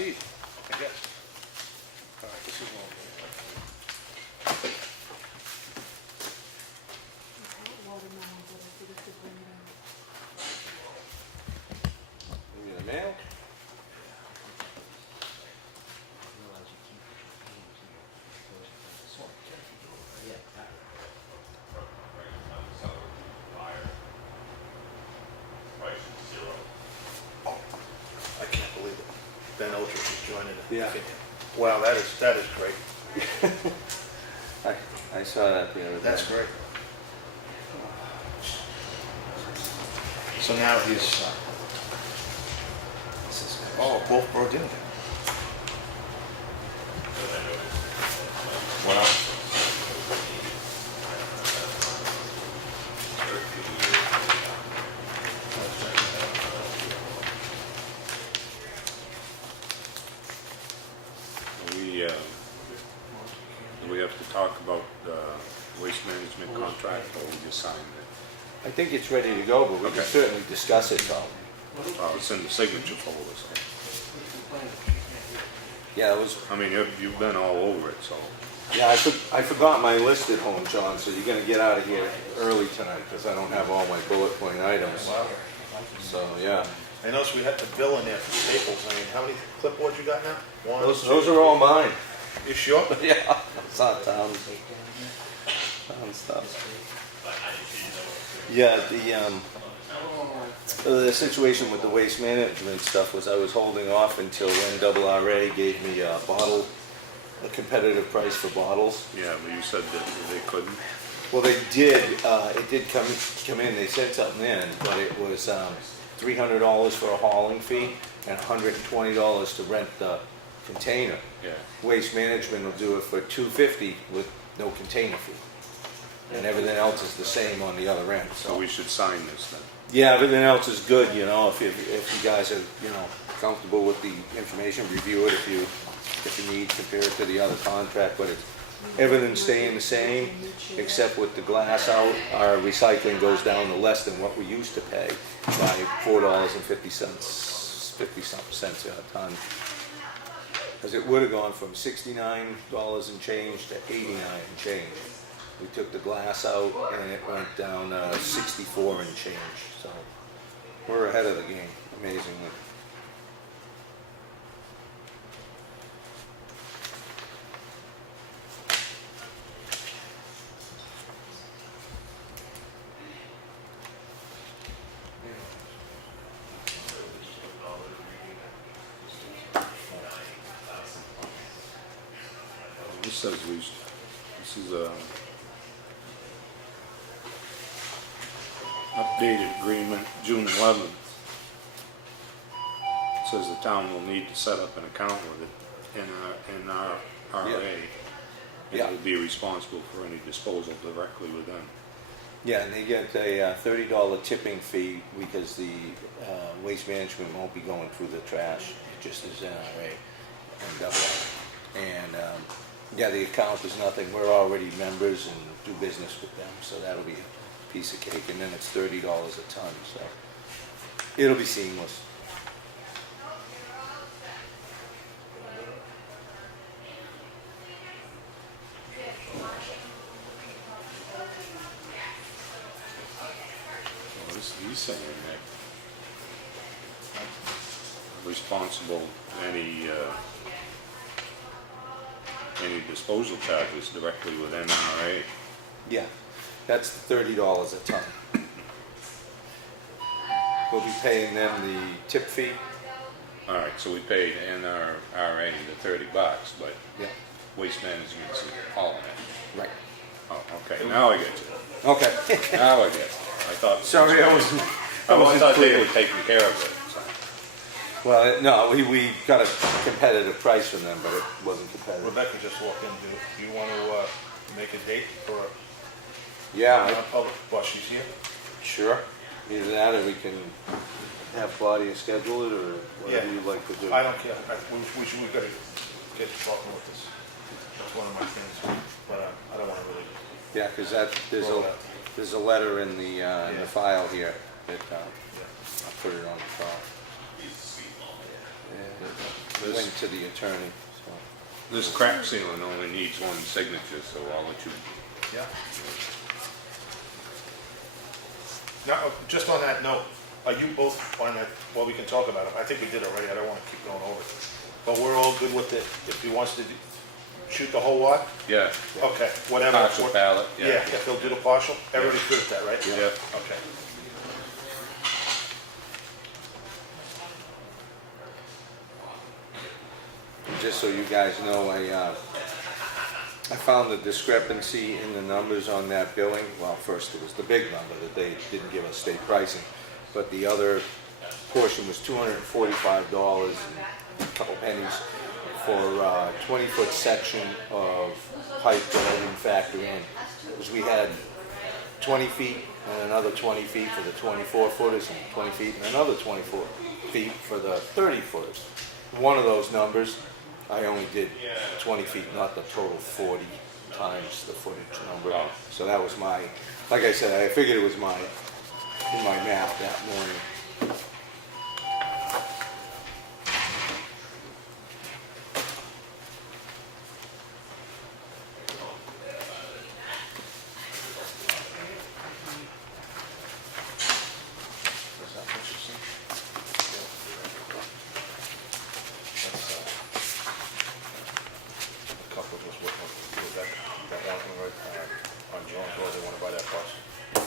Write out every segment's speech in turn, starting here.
proceed, I guess. All right, this is one. Maybe the mail? I can't believe it. Ben Oldridge is joining the Yeah. Effingham. Wow, that is great. I saw that the other day. That's great. So now he's, oh, both broke in. Wow. We have to talk about the waste management contract, or we just signed it? I think it's ready to go, but we can Okay. certainly discuss it, though. It's in the signature folder, so. Yeah, it was. I mean, you've been all over it, so. Yeah, I forgot my list at home, John. So you're gonna get out of here early tonight because I don't have all my bullet point items. Wow. So yeah, I noticed we had the bill in there for Staples. I mean, how many clipboards you got now? One, those are all mine. You sure? Yeah, it's not town stuff. Yeah, the situation with the waste management stuff was I was holding off until NRRA gave me a competitive price for bottles. Yeah, but you said that they couldn't. Well, they did. It did come in. They sent something in, but it was $300 for a hauling fee and $120 to rent the container. Yeah. Waste management will do it for $250 with no container fee, and everything else is the same on the other end. So we should sign this then. Yeah, everything else is good. You know, if you guys are comfortable with the information, review it if you need, compare it to the other contract, but everything's staying the same, except with the glass out, our recycling goes down to less than what we used to pay by $4.50, 50-something cents a ton. Because it would have gone from $69 and change to $89 and change. We took the glass out and it went down 64 and change. So we're ahead of the game, amazingly. This says this is a updated agreement, June 11th. It says the town will need to set up an account with it in our RA. Yeah. And will be responsible for any disposal directly with them. Yeah, and they get a $30 tipping fee because the waste management won't be going through the trash. It just is NRA and yeah, the account is nothing. We're already members and do business with them, so that'll be a piece of cake. And then it's $30 a ton, so it'll be seamless. He's saying that responsible any disposal charges directly with NRA. Yeah, that's $30 a ton. We'll be paying them the tip fee. All right, so we paid NRA the $30, but Yeah. Waste Management's hauling it. Right. Oh, okay, now I get you. Okay. Now I get you. I thought. Sorry, I wasn't thought they clear. were taking care of it. So. Well, no, we got a competitive price from them, but it wasn't competitive. Rebecca just walked in. Do you want to make a date for a Yeah, non-public while she's here? sure. Either that or we can have Claudia schedule it or whatever Yeah. you'd like to do. I don't care. We got to get talking with this. That's one of my things, but I don't want to really. Yeah, because there's a letter in the file here that I'll put it on the file. Yeah. went to the attorney, so. This crack sealing only needs one signature, so I'll let you. Yeah. Now, just on that note, are you both on that, well, we can talk about it, I think we did already, I don't wanna keep going over it. But we're all good with it, if he wants to shoot the whole lot? Yeah. Okay, whatever. Partial ballot, Yeah, yeah. if he'll do the partial, everybody's good with that, right? Yeah. Okay. Just so you guys know, I found a discrepancy in the numbers on that billing. Well, first it was the big number that they didn't give us state pricing, but the other portion was $245, a couple pennies, for a 20-foot section of pipe that I didn't factor in. Because we had 20 feet and another 20 feet for the 24-footers, and 20 feet and another 24 feet for the 30-footers. One of those numbers, I only did 20 feet, not the total 40 times the footage number. Oh. So that was my, like I said, I figured it was in my math that morning. Is that what you see? A couple of us with that one right on Jones Road, they want to buy that parcel.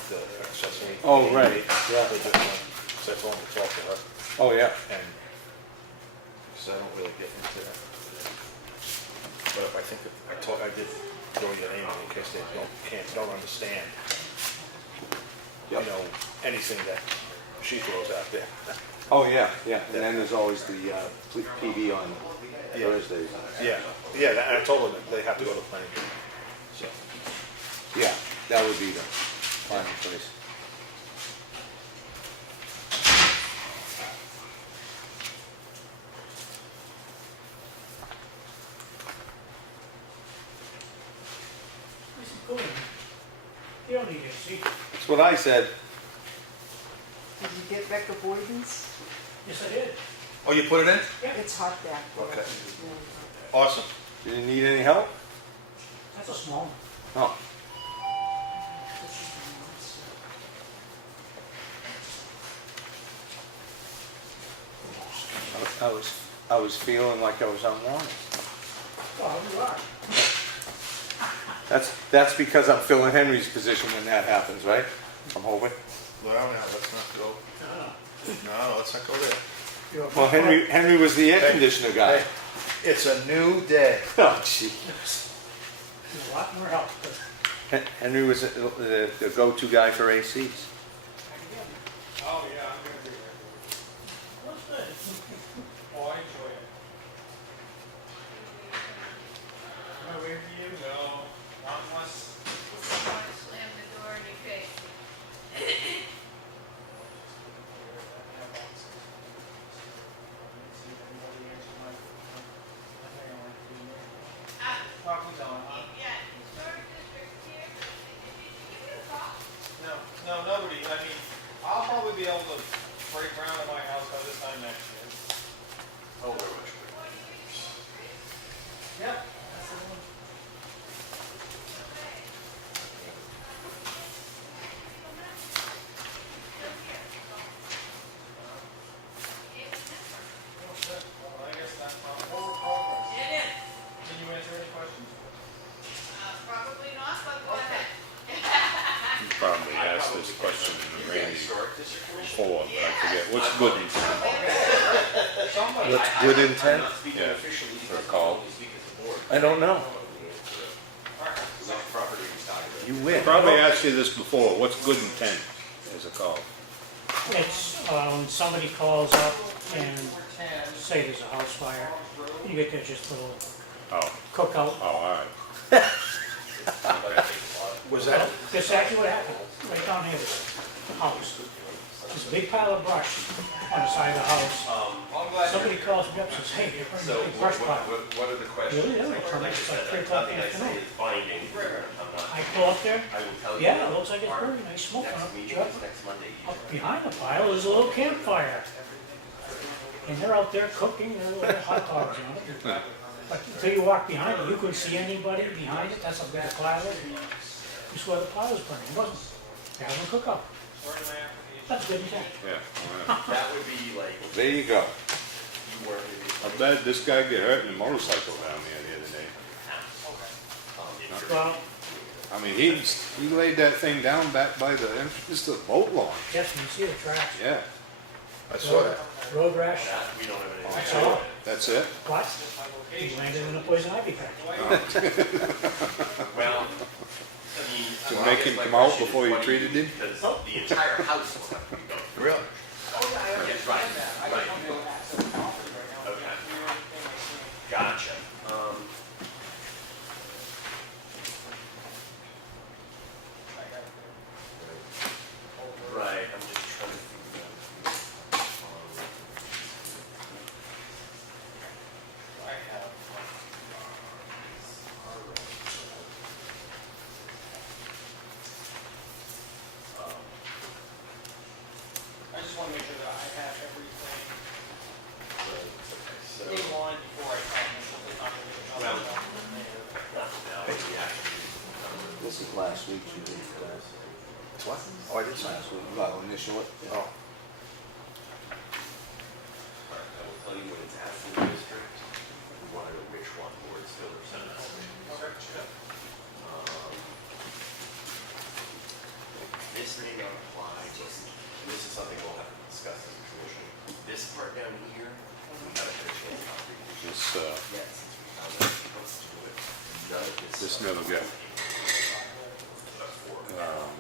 The accessory. Oh, right, yeah. They just want, so I told them to talk to her, Oh, yeah. and, because I don't really get into that. But if I think, I did throw your name in case they don't understand, you Yep. know, anything that she throws out there. Oh, yeah, yeah. And then there's always the PB on Yeah. Thursdays. Yeah, yeah, and I told them that they have to go to planning board, so. Yeah, that would be the final place. You don't need AC. That's what I said. Did you get Becca Boyden's? Yes, I did. Oh, you put it in? It's hot back there. Okay. It's really hot. Awesome. You didn't need any help? That's a small one. Oh, This is a monster. I was feeling like I was unwanted. Oh, you are. That's because I'm filling Henry's position when that happens, right? I'm hoping. Well, now, let's not go, no, let's not go there. You're a Well, Henry was the air Hey, conditioner guy. Hey, it's a new day. Oh, gee. You're a lot more help. Henry was the go-to guy for ACs. Oh, yeah, I'm gonna be there. What's this? Oh, I enjoy it. Am I waiting for you? No. Not unless. Someone slam the door in your face. Probably don't, huh? Yeah, historic district here, did you give me a call? No, nobody. I mean, I'll probably be able to break ground at my house by this time next year. Oh, very much. Yep. That's the one. Well, I guess that's not forward progress. It is. Can you answer any questions? Probably not, but go ahead. You probably asked this question to Randy before, but I forget. What's good intent? What's good intent? Yeah, for a call. I don't know. You win. Probably asked you this before. What's good intent as a call? It's when somebody calls up and say there's a house fire, you get that just little Oh, cookout. all right. Was that, That's actually what happened, right down here, this house. There's a big pile of brush on the side of the house. Somebody calls me up and says, hey, you're burning a big brush pile. What are the questions? Really? That would turn out, it's like 3 o'clock in the Nothing I say afternoon. is binding. I pull up there, I will tell you. yeah, it looks like it's burning, nice smoke on Next it. meeting is next Monday. Up behind the pile is a little campfire. and they're out there cooking their little hot dogs on it. But until you walk behind it, you couldn't see anybody behind it, that's a big cloud. You saw the plow was burning, it wasn't. They have a cookout. That's good intent. Yeah, all right. That would be like, There you go. you weren't I bet this guy get hurt in a motorcycle down there the other day. Well, I mean, he laid that thing down back by the entrance to the boat launch. yes, you see the tracks. Yeah, I saw that. Road rash, we don't have any. I saw it. that's it. But he landed in a poison ivy patch. Well, I mean. To well, make I guess him my come out question is, before you what do treated him? Because the entire house will have to be done. Really? Yes, right, right. Okay. Gotcha. Right, I'm just trying to figure out. I just want to make sure that I have everything So, in line before I come. It's not gonna be a Well, trouble. This is last week you did that. What? Oh, I didn't sign Last week, well, initial it. it. Oh. I will tell you when it's after the district, we want to know which one board still or sentence. This may not apply, just, and this is something we'll have to discuss in the commission. This part down here, we haven't had a chance to read it This, yet, since we found out we're supposed to do it. None of this. this never got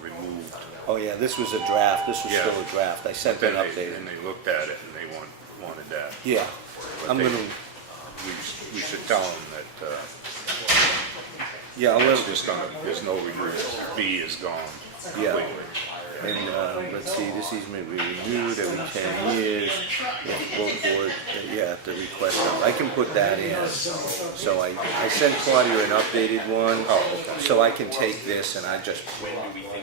removed. Oh, yeah, this was a draft, this was Yeah. still a draft, I sent Then an they, update. then they looked at it and they wanted that. Yeah, But I'm they- gonna, We should tell them that, yeah, I'll let, it's just gonna, there's no renewal. B is gone Yeah. completely. and, let's see, this easement will be renewed every 10 years. If both board, yeah, at the request of, I can put that in. So I sent Claudia an updated one, so I can take this and I just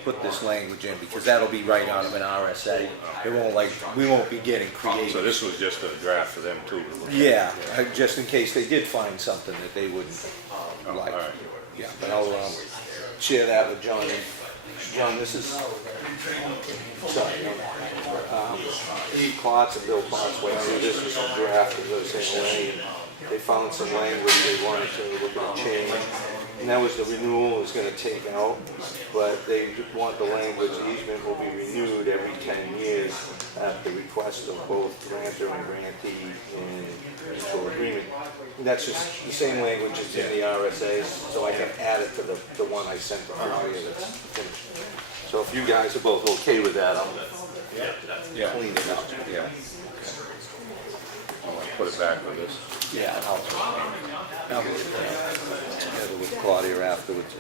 put this language in, because that'll be right out of an RSA. It won't like, we won't be getting So creative. this was just a draft for them too. Yeah, just in case they did find something that they wouldn't like. all right. Yeah, but I'll, share that with John. And John, this is, sorry, Klotz and Bill Klotz went through this, was a draft of those anyway, and they found some language they wanted to look at change. And that was the renewal was gonna take out, but they want the language, the easement will be renewed every 10 years at the request of both grantor and grantee in mutual agreement. And that's just the same language as in the RSA's, so I can add it to the one I sent to Claudia that's finished. So if you guys are both okay with that, I'll Yeah, clean it up. yeah. I'll put it back with this. Yeah, I'll look at that. Together with Claudia afterwards.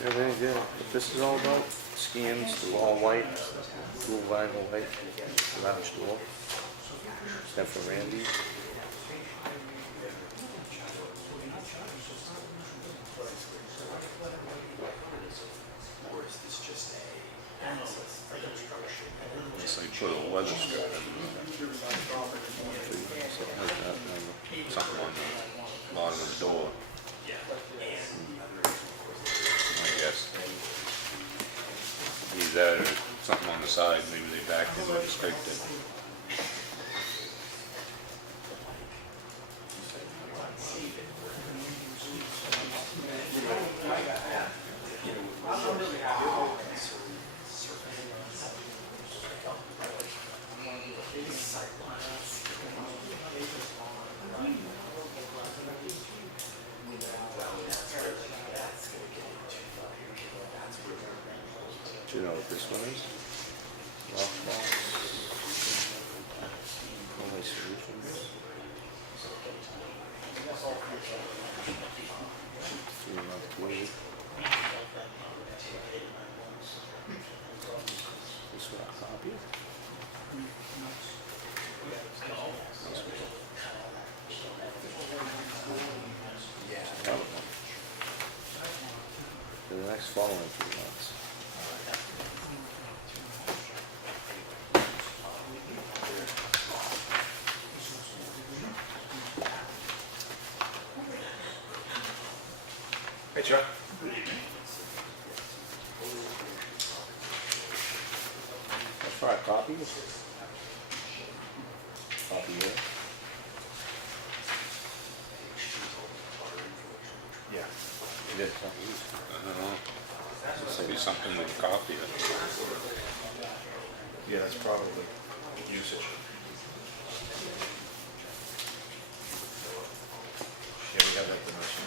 Yeah, very good. What this is all about, skins, the all white, blue vinyl white, lounge door. That for Randy. Unless they put a weather strip in. Something on the bottom of the door. I guess. Either that or something on the side, maybe they backed in and scraped it. Do you know what this one is? Lockbox. Only solutions. 3-month wait. This one, a copy? Oh. For the next following 3 months. Hey, Chuck. Let's try a copy. Copy here. Yeah. It is copy. I don't know. Must be something with copy. Yeah, that's probably usage. Yeah, we got that dimension.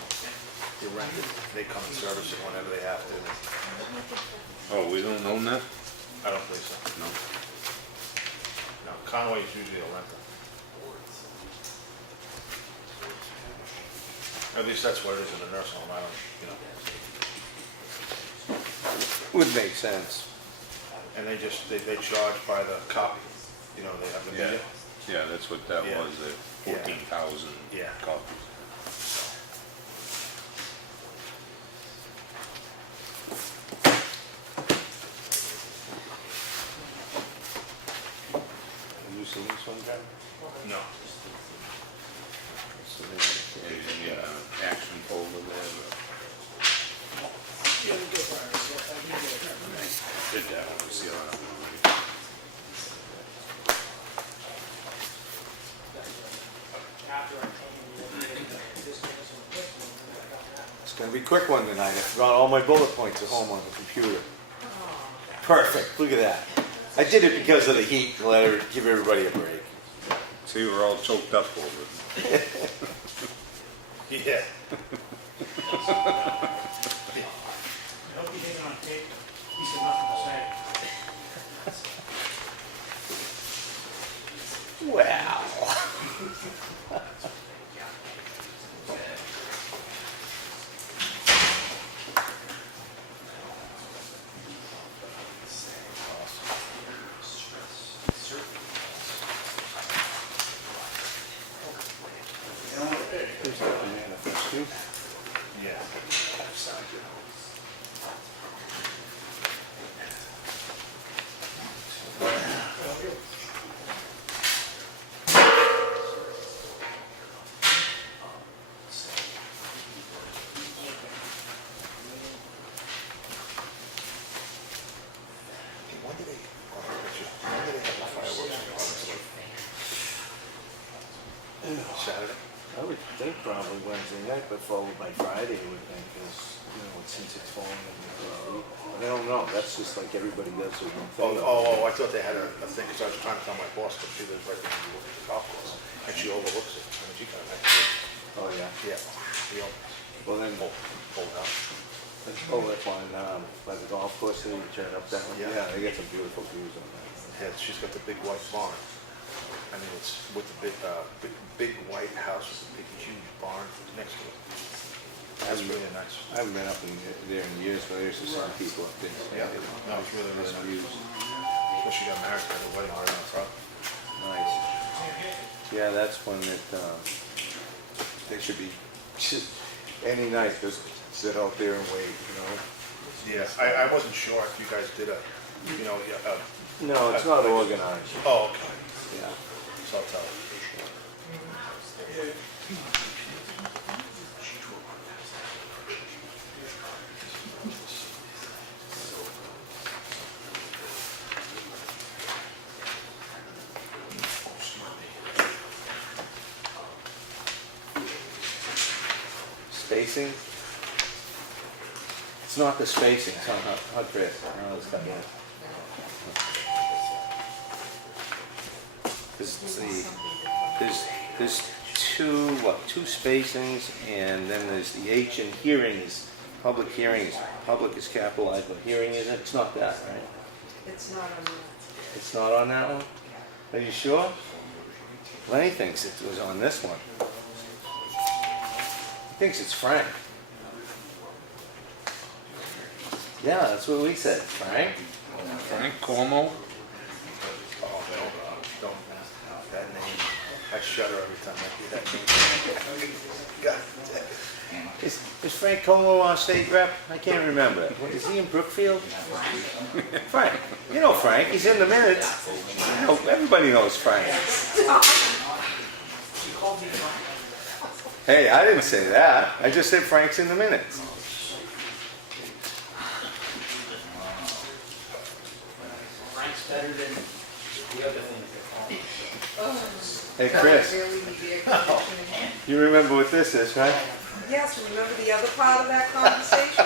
You rent it, they come and service it whenever they have to. Oh, we don't own that? I don't believe so. No. No, Conway is usually a renter. At least that's what it is in the nursing home, I don't, you know. Would make sense. And they just, they charge by the copy, you know, they have the Yeah. meter. Yeah, that's what that Yeah. was, the 14,000 Yeah. copies. Have you seen this one, John? No. So Yeah, you got an action folder there, but did that one, see how that one went. It's gonna be a quick one tonight. I forgot all my bullet points at home on the computer. Perfect, look at that. I did it because of the heat, to give everybody a break. See, we're all choked up over it. Yeah. I hope you take it on tape. He said nothing to say. Wow. Here's the manifest too. Yeah. When do they have the fireworks? Saturday? I would think probably Wednesday night, but followed by Friday, I would think, because, you know, since it's falling in the week. But I don't know, that's just like everybody does their own thing. I thought they had a thing, because I was trying to tell my boss, because she lives right behind the golf course, and she overlooks it, and she kind of Oh, yeah. yeah, you know, Well, then, pull out. that's one, by the golf course, and you turn up that one. Yeah. Yeah, they get some beautiful views on that. Yeah, she's got the big white barn. I mean, it's with the big white house with the big huge barn next to it. That's really nice. I haven't been up in there in years, but I used to see people up there. Yeah, no, it's really nice. Views. Well, she got married, had a wedding right on the front. Nice. Yeah, that's one that, they should be, any night, just sit out there and wait, you know? Yeah, I wasn't sure if you guys did No, it's not organized. oh, okay, Yeah. so I'll tell her. Spacing? It's not the spacing, it's not how Chris. No, it's got that. There's two spacings, and then there's the H in hearing is Public hearings, public is capitalized, but hearing isn't, it's not that, right? It's not on that. It's not on that one? Are you sure? Lenny thinks it was on this one. He thinks it's Frank. Yeah, that's what we said, Frank. Frank Comeau? Oh, don't, that name, I shudder every time I hear that name. God damn. Is Frank Comeau our state rep? I can't remember. Is he in Brookfield? Frank. You know Frank, he's in the minutes. You know, everybody knows Frank. Hey, I didn't say that. I just said Frank's in the minutes. Frank's better than the other things they're called. Hey Chris, Really need the air conditioning. you remember what this is, right? Yes, remember the other part of that conversation?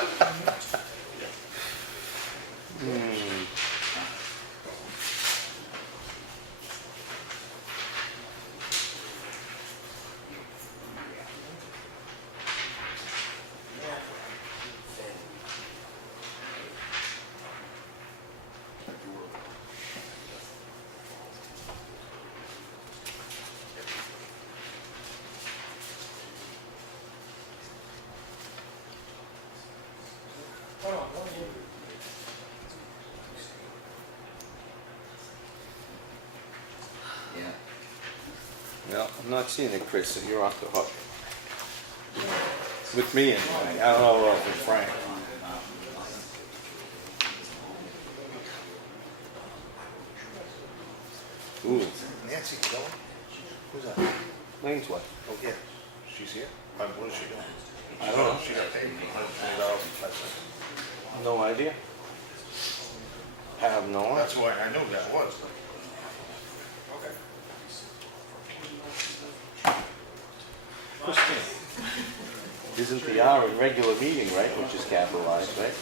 Hold on, one minute. No, I'm not seeing it, Chris, so you're off the hook. With me anyway. I don't know about with Frank. Ooh, Nancy going? Who's that? Lane's what? Oh, yeah, she's here? What is she doing? I don't know. She got paid $20.05. No idea. Have no idea. That's why I knew that was. Christine. Isn't the hour in regular meeting, right, which is capitalized, right?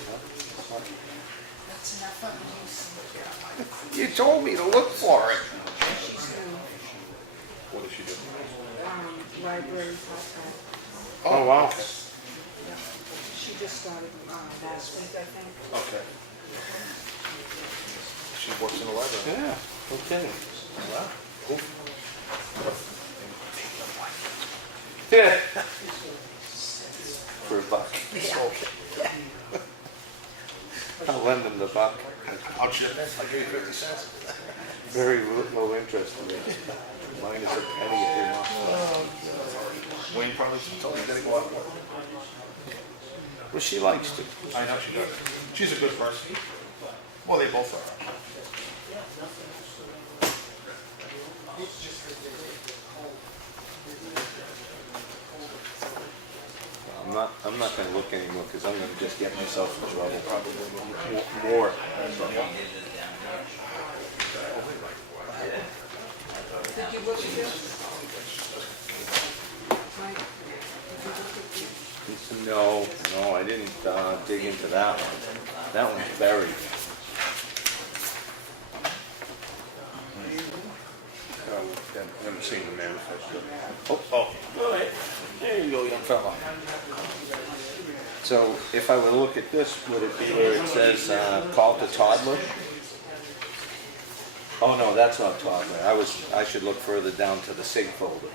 That's enough of You told me to look for it. What does she do? library part-time. Oh, wow. She just started last week, I think. Okay. She works in the library. Yeah, okay. Wow. Cool. Yeah. For a buck. Okay. I'll lend them the buck. I'll chip in. I'll give you 50 cents. Very low interest rate. Mine is a penny every month. Wayne probably told me that he go out. Well, she likes to. I know she does. She's a good person. Well, they both are. I'm not gonna look anymore because I'm gonna just get myself in trouble probably more. Did you look at this? Mike, did you look at this? No, I didn't dig into that one. That one's buried. I haven't seen the manifesto. Oh, all right. There you go, young fella. So if I were to look at this, would it be where it says call to toddler? Oh no, that's not toddler. I should look further down to the SIG folder.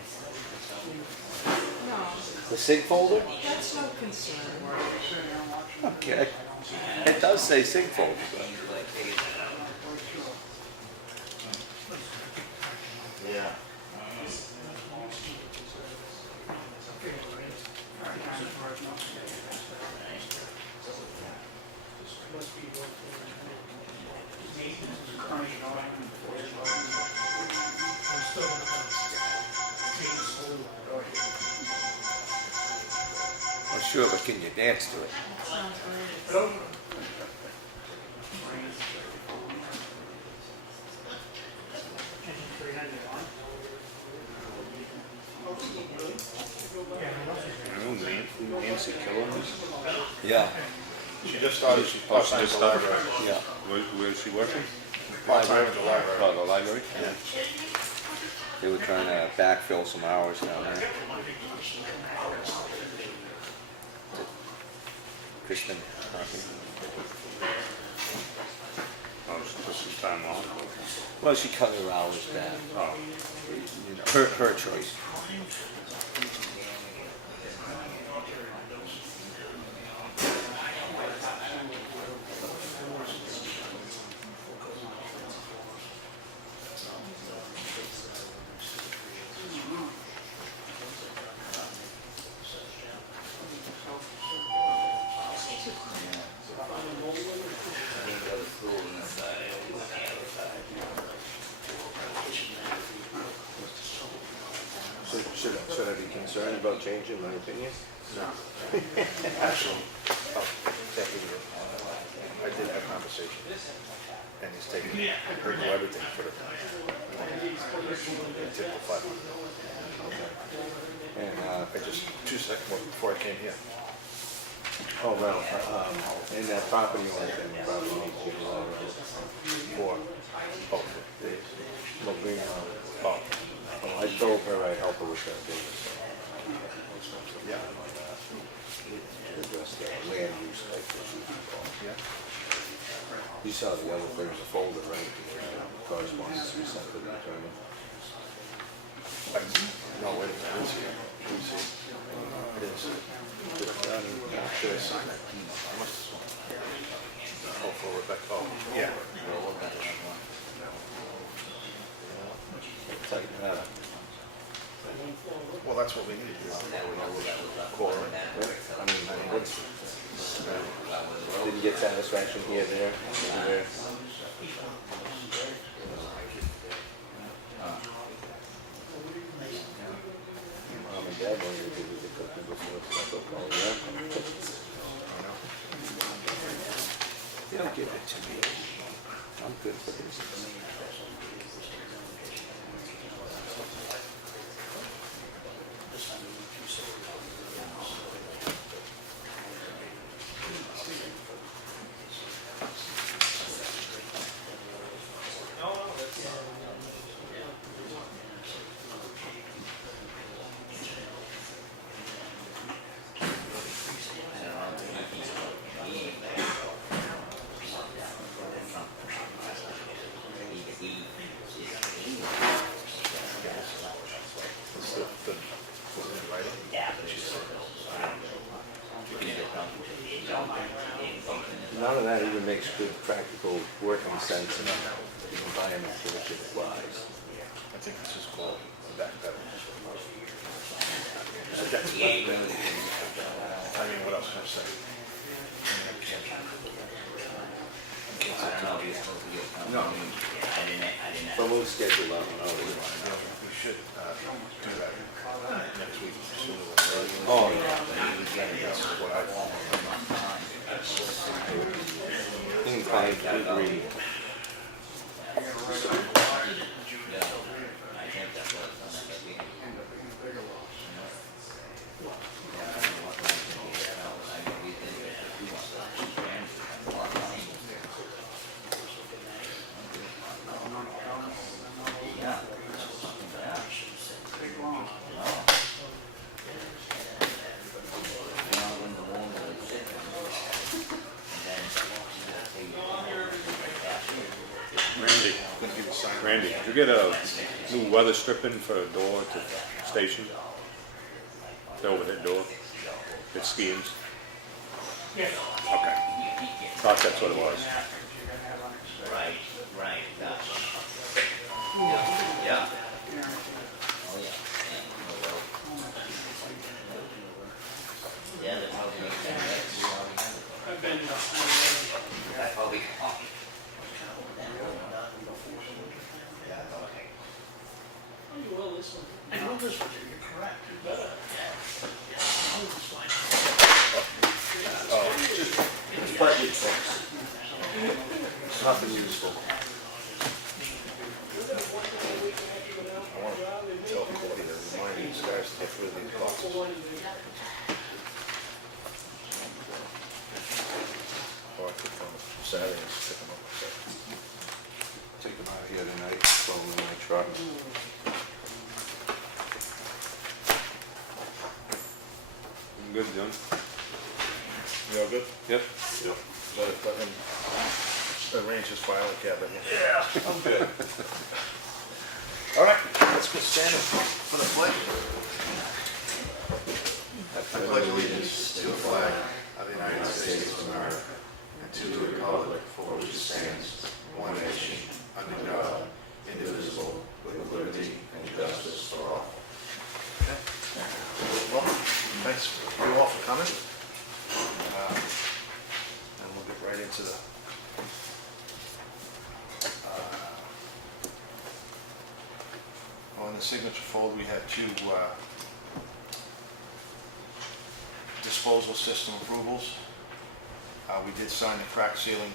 No, The SIG folder? that's no concern. Okay. It does say SIG folder. Yeah. Well, sure, but can you dance to it? Nancy Killings? Yeah, She just started. She's Oh, she part-time at just the started? library. yeah. Where's she working? Part-time at the library. Oh, the library? Yeah. They were trying to backfill some hours down there. Kristen, Oh, she took some time off. well, she cut her hours back, Oh, you know, her choice. Should I be concerned about changing my opinion? No. Actually, Deputy, I did have a conversation, and he's taking, heard everything for the, tip the 500. And, I just, 2 seconds before I came here. oh, well, and that property owner thing probably needs to, For, oh, well, bring, oh, I told her I'd help her with that business. yeah, Address that land use type issue. yeah. You saw the other, there's a folder, right, correspondence we sent to the attorney. No, wait a minute, I didn't see it. Let me see. I didn't see it. Should I sign it? I must have. Oh, for Rebecca, oh, yeah. Tighten that up. Well, that's what we need to do. Quorum. I mean, what's, didn't get satisfaction here, there, over there. Mom and dad wanted to do the cooking before it's like, oh, yeah. They don't give it to me. I'm good for this. None of that even makes good practical working sense in the environment to which it applies. I think this is called backpedal. I mean, what else can I say? No, but we'll schedule that one out. We should do that next week. Oh, yeah. That's what I want. Inclined to agree. Randy, did you get a new weather stripping for a door to station? The overhead door? It schemes? Yeah. Okay. Thought that's what it was. Right, gotcha. Yeah. Oh, yeah. Yeah, that probably makes sense. That probably. I know this one, you're correct. You better. It's budget folks. Nothing useful. I want to tell Claudia to remind these guys to get rid of these boxes. Or I could come Saturday and pick them up. Take them out here tonight, throw them in my truck. Good, John. You all good? Yep. Let him arrange his filing cabinet. Yeah, I'm good. All right, let's get standing for the pledge. I pledge allegiance to the flag of the United States of America and to the republic for which it stands, one nation, under God, indivisible, with liberty and justice for all. Okay. Well, thanks you all for coming. And we'll get right into the on the signature folder, we had two disposal system approvals. We did sign the crack sealing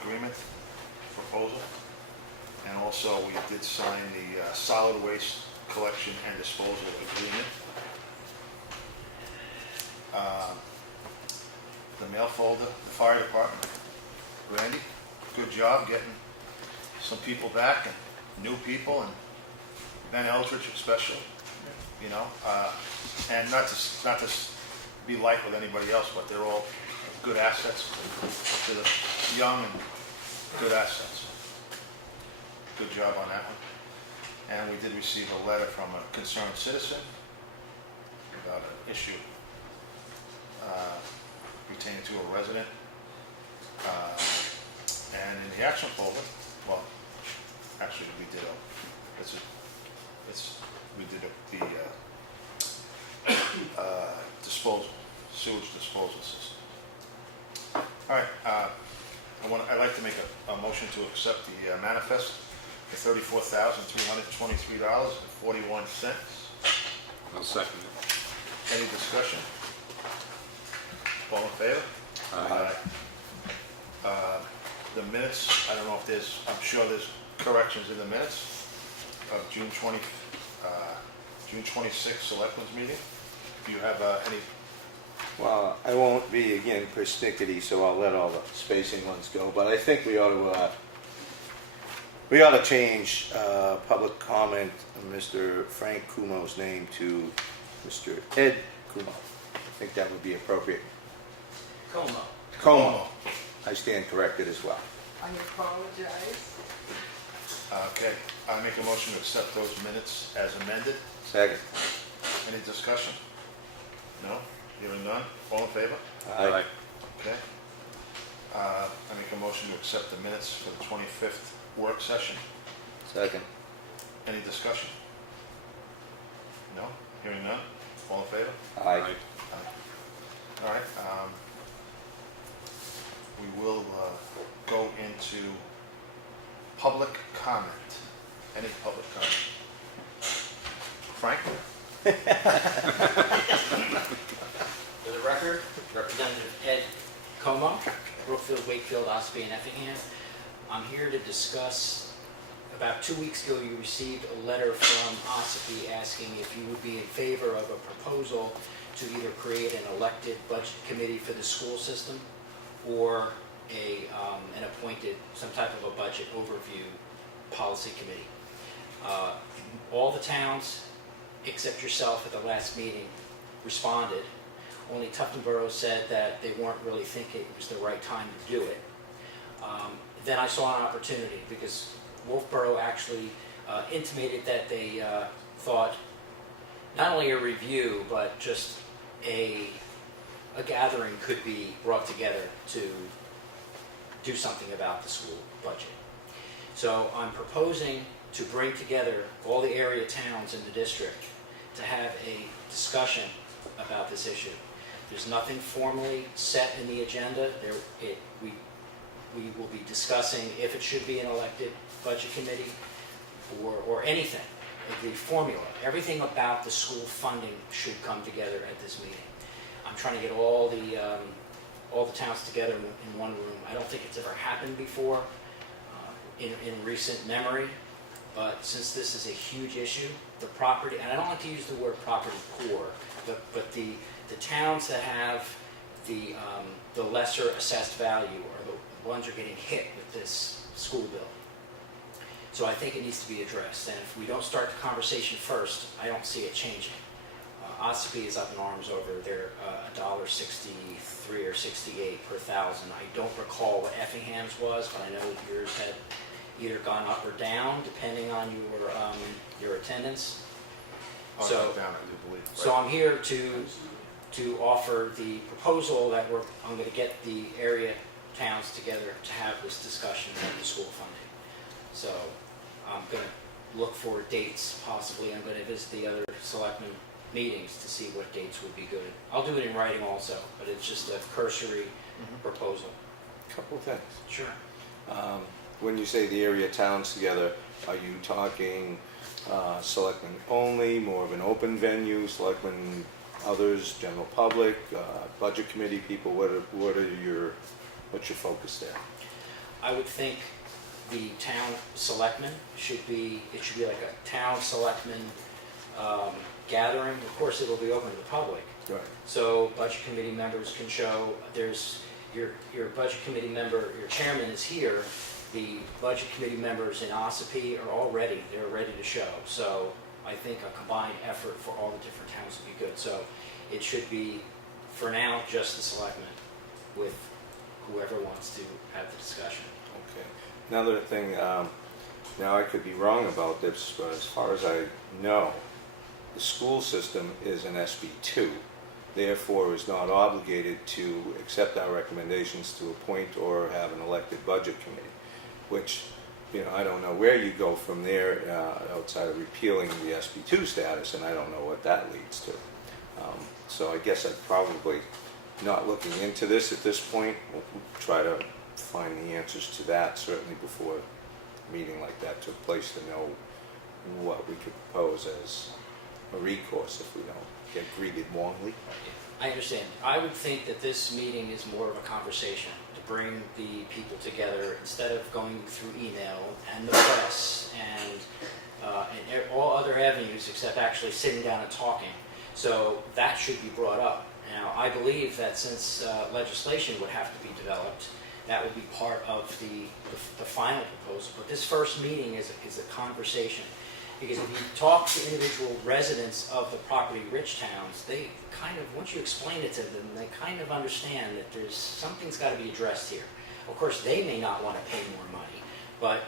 agreement proposal, and also we did sign the solid waste collection and disposal agreement. The mail folder, the fire department. Randy, good job getting some people back and new people, and Ben Eldridge especially, you know, and not to be light with anybody else, but they're all good assets to the young and good assets. Good job on that one. And we did receive a letter from a concerned citizen about an issue pertaining to a resident. And in the action folder, well, actually we did the disposal, sewage disposal system. All right, I'd like to make a motion to accept the manifest for $34,223.41. I'll second it. Any discussion? All in favor? Aye. The minutes, I don't know if there's, I'm sure there's corrections in the minutes of June 26th Selectmen's meeting. Do you have any? Well, I won't be again persnickety, so I'll let all the spacing ones go, but I think we ought to change public comment Mr. Frank Comeau's name to Mr. Ed Comeau. I think that would be appropriate. Comeau. Comeau. I stand corrected as well. I apologize. Okay, I make a motion to accept those minutes as amended. Second. Any discussion? No? Hearing none? All in favor? Aye. Okay. I make a motion to accept the minutes for the 25th work session. Second. Any discussion? No? Hearing none? All in favor? Aye. All right. We will go into public comment. Any public comment? Frank? For the record, Representative Ed Comeau, Brookfield, Wakefield, Espie, and Effingham. I'm here to discuss, about 2 weeks ago, you received a letter from Espie asking if you would be in favor of a proposal to either create an elected budget committee for the school system or an appointed, some type of a budget overview policy committee. All the towns, except yourself at the last meeting, responded. Only Tufton Borough said that they weren't really thinking it was the right time to do it. Then I saw an opportunity because Wolfboro actually intimated that they thought not only a review, but just a gathering could be brought together to do something about the school budget. So I'm proposing to bring together all the area towns in the district to have a discussion about this issue. There's nothing formally set in the agenda. We will be discussing if it should be an elected budget committee or anything. The formula, everything about the school funding should come together at this meeting. I'm trying to get all the towns together in one room. I don't think it's ever happened before in recent memory, but since this is a huge issue, the property, and I don't like to use the word property poor, but the towns that have the lesser assessed value are the ones who are getting hit with this school bill. So I think it needs to be addressed, and if we don't start the conversation first, I don't see it changing. Espie is up in arms over their $1.63 or 68 per thousand. I don't recall what Effingham's was, but I know yours had either gone up or down depending on your attendance. So, Down, I do believe. so I'm here to offer the proposal that I'm going to get the area towns together to have this discussion of the school funding. So I'm going to look for dates, possibly. I'm going to visit the other selectmen meetings to see what dates would be good. I'll do it in writing also, but it's just a cursory proposal. Couple things. Sure. When you say the area towns together, are you talking selectmen only, more of an open venue, selectmen, others, general public, budget committee people? What's your focus there? I would think the town selectmen should be like a town selectmen gathering. Of course, it will be open to the public. Right. So budget committee members can show, there's your budget committee member, your chairman is here. The budget committee members in Espie are they're ready to show. So I think a combined effort for all the different towns would be good. So it should be, for now, just the selectmen with whoever wants to have the discussion. Okay. Another thing, now I could be wrong about this, but as far as I know, the school system is an SB2, therefore is not obligated to accept our recommendations to appoint or have an elected budget committee, which, I don't know where you go from there outside of repealing the SB2 status, and I don't know what that leads to. So I guess I'd probably not looking into this at this point. We'll try to find the answers to that, certainly before a meeting like that took place, to know what we could propose as a recourse if we don't get greeted warmly. I understand. I would think that this meeting is more of a conversation to bring the people together instead of going through email and the press and all other avenues except actually sitting down and talking. So that should be brought up. Now, I believe that since legislation would have to be developed, that would be part of the final proposal. But this first meeting is a conversation. Because if you talk to individual residents of the property-rich towns, they kind of, once you explain it to them, they kind of understand that something's got to be addressed here. Of course, they may not want to pay more money, but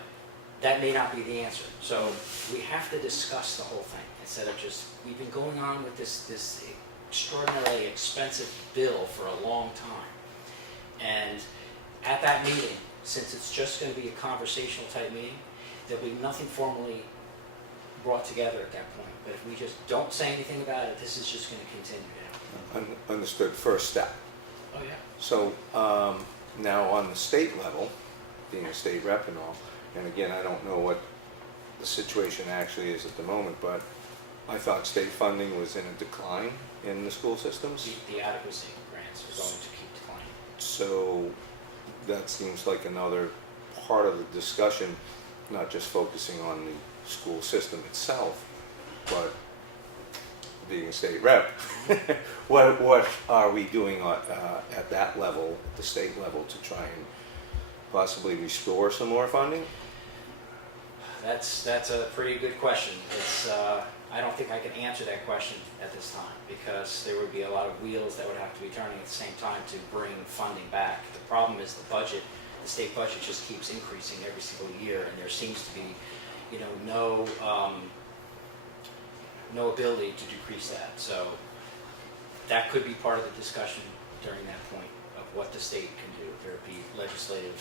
that may not be the answer. So we have to discuss the whole thing instead of just, we've been going on with this extraordinarily expensive bill for a long time. And at that meeting, since it's just going to be a conversational type meeting, there'll be nothing formally brought together at that point. But if we just don't say anything about it, this is just going to continue. Understood. First step. Oh, yeah. So now on the state level, being a state rep and all, and again, I don't know what the situation actually is at the moment, but I thought state funding was in a decline in the school systems. The adequacy grants are going to keep declining. So that seems like another part of the discussion, not just focusing on the school system itself, but being a state rep, what are we doing at that level, at the state level, to try and possibly restore some more funding? That's a pretty good question. I don't think I can answer that question at this time because there would be a lot of wheels that would have to be turning at the same time to bring funding back. The problem is the state budget just keeps increasing every single year, and there seems to be no ability to decrease that. So that could be part of the discussion during that point of what the state can do. There would be legislative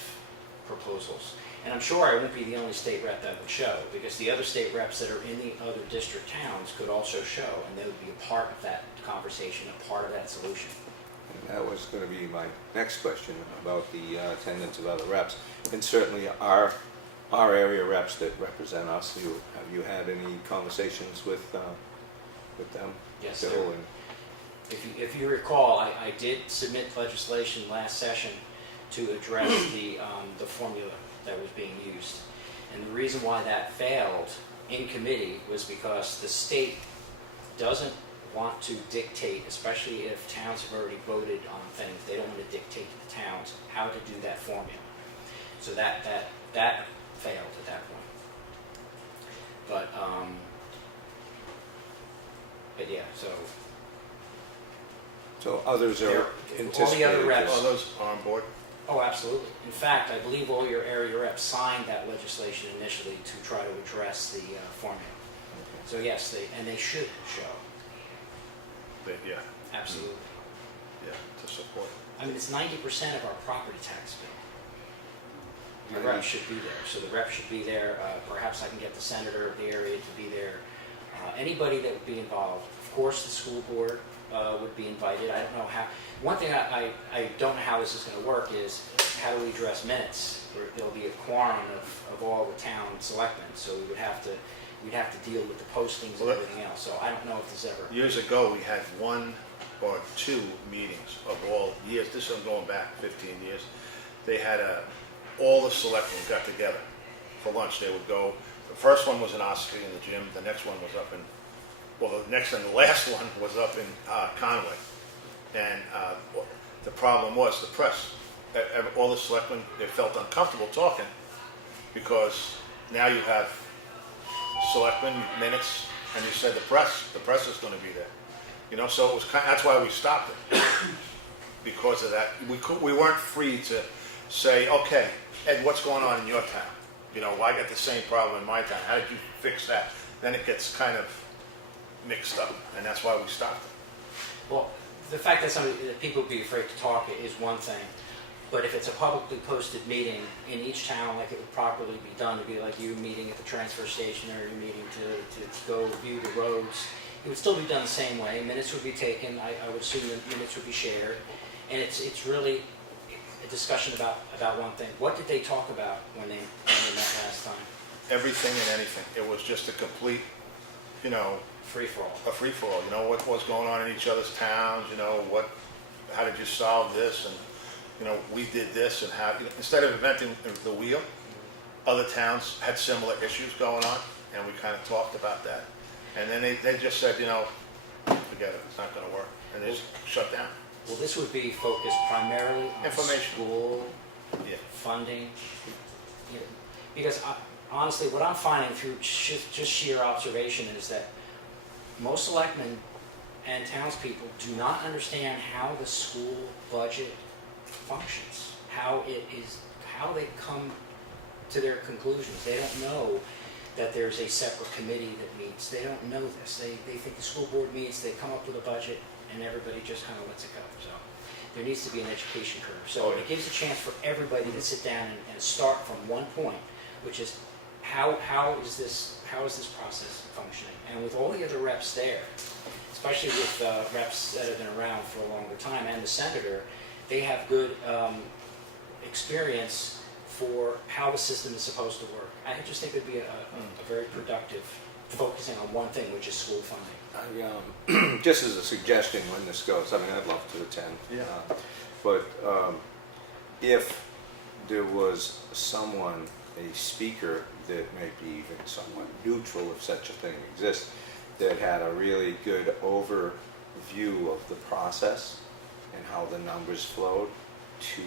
proposals. And I'm sure I won't be the only state rep that would show, because the other state reps that are in the other district towns could also show, and they would be a part of that conversation, a part of that solution. And that was going to be my next question about the attendance of other reps. And certainly our area reps that represent us, have you had any conversations with them? Yes, Bill, sir. and If you recall, I did submit legislation last session to address the formula that was being used. And the reason why that failed in committee was because the state doesn't want to dictate, especially if towns have already voted on things, they don't want to dictate to the towns how to do that formula. So that failed at that point. But yeah, so So others are anticipated. All the other reps. Are those on board? Oh, absolutely. In fact, I believe all your area reps signed that legislation initially to try to address the formula. So yes, they should show, Yeah, absolutely. yeah, to support. I mean, it's 90% of our property tax bill. The rep should be there, so the rep should be there. Perhaps I can get the senator of the area to be there. Anybody that would be involved. Of course, the school board would be invited. I don't know how. One thing I don't know how this is going to work is how do we address minutes? There'll be a quorum of all the town selectmen, so we'd have to deal with the postings and everything else. So I don't know if there's ever. Years ago, we had 1 or 2 meetings of all years. This is going back 15 years. They had all the selectmen got together for lunch. They would go. The first one was in Espie in the gym. The next one was up in, well, the next and the last one was up in Conway. And the problem was the press. All the selectmen, they felt uncomfortable talking because now you have selectmen minutes, and you said the press is going to be there. You know, so it was that's why we stopped it because of that. We weren't free to say, okay, Ed, what's going on in your town? You know, I got the same problem in my town. How did you fix that? Then it gets kind of mixed up, and that's why we stopped it. Well, the fact that people would be afraid to talk is one thing, but if it's a publicly posted meeting in each town, like it would properly be done, to be like you meeting at the transfer station or you meeting to go view the roads, it would still be done the same way. Minutes would be taken. I would assume that minutes would be shared, and it's really a discussion about one thing. What did they talk about when they met last time? Everything and anything. It was just a complete, you know, Free-for-all. a free-for-all. You know, what was going on in each other's towns, you know, how did you solve this, and, you know, we did this, and how, instead of inventing the wheel, other towns had similar issues going on, and we kind of talked about that. And then they just said, you know, forget it, it's not going to work, and they just shut down. Well, this would be focused primarily on Information. school Yeah. funding, because honestly, what I'm finding through just sheer observation is that most selectmen and townspeople do not understand how the school budget functions, how they come to their conclusions. They don't know that there's a separate committee that meets. They don't know this. They think the school board meets, they come up with a budget, and everybody just kind of lets it go. So there needs to be an education curve. So it gives a chance for everybody to sit down and start from one point, which is how is this process functioning? And with all the other reps there, especially with reps that have been around for a longer time, and the senator, they have good experience for how the system is supposed to work. I just think it would be a very productive focusing on one thing, which is school funding. Just as a suggestion when this goes, I mean, I'd love to attend. Yeah. But if there was someone, a speaker that may be even somewhat neutral, if such a thing exists, that had a really good overview of the process and how the numbers flowed, to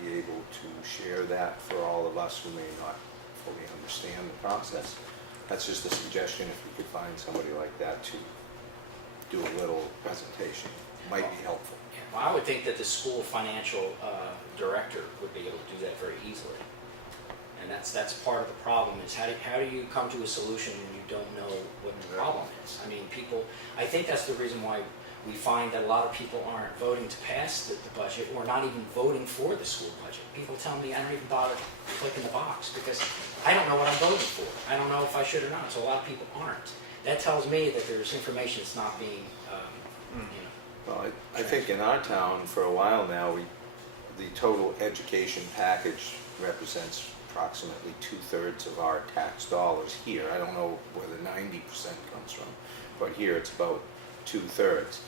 be able to share that for all of us who may not fully understand the process. That's just a suggestion. If we could find somebody like that to do a little presentation, might be helpful. Yeah, well, I would think that the school financial director would be able to do that very easily. And that's part of the problem, is how do you come to a solution when you don't know what the problem is? I mean, I think that's the reason why we find that a lot of people aren't voting to pass the budget, or not even voting for the school budget. People tell me I don't even bother clicking the box because I don't know what I'm voting for. I don't know if I should or not. So a lot of people aren't. That tells me that there's information that's not being, Well, I think in our town for a while now, the total education package represents approximately 2/3 of our tax dollars here. I don't know where the 90% comes from, but here it's about 2/3.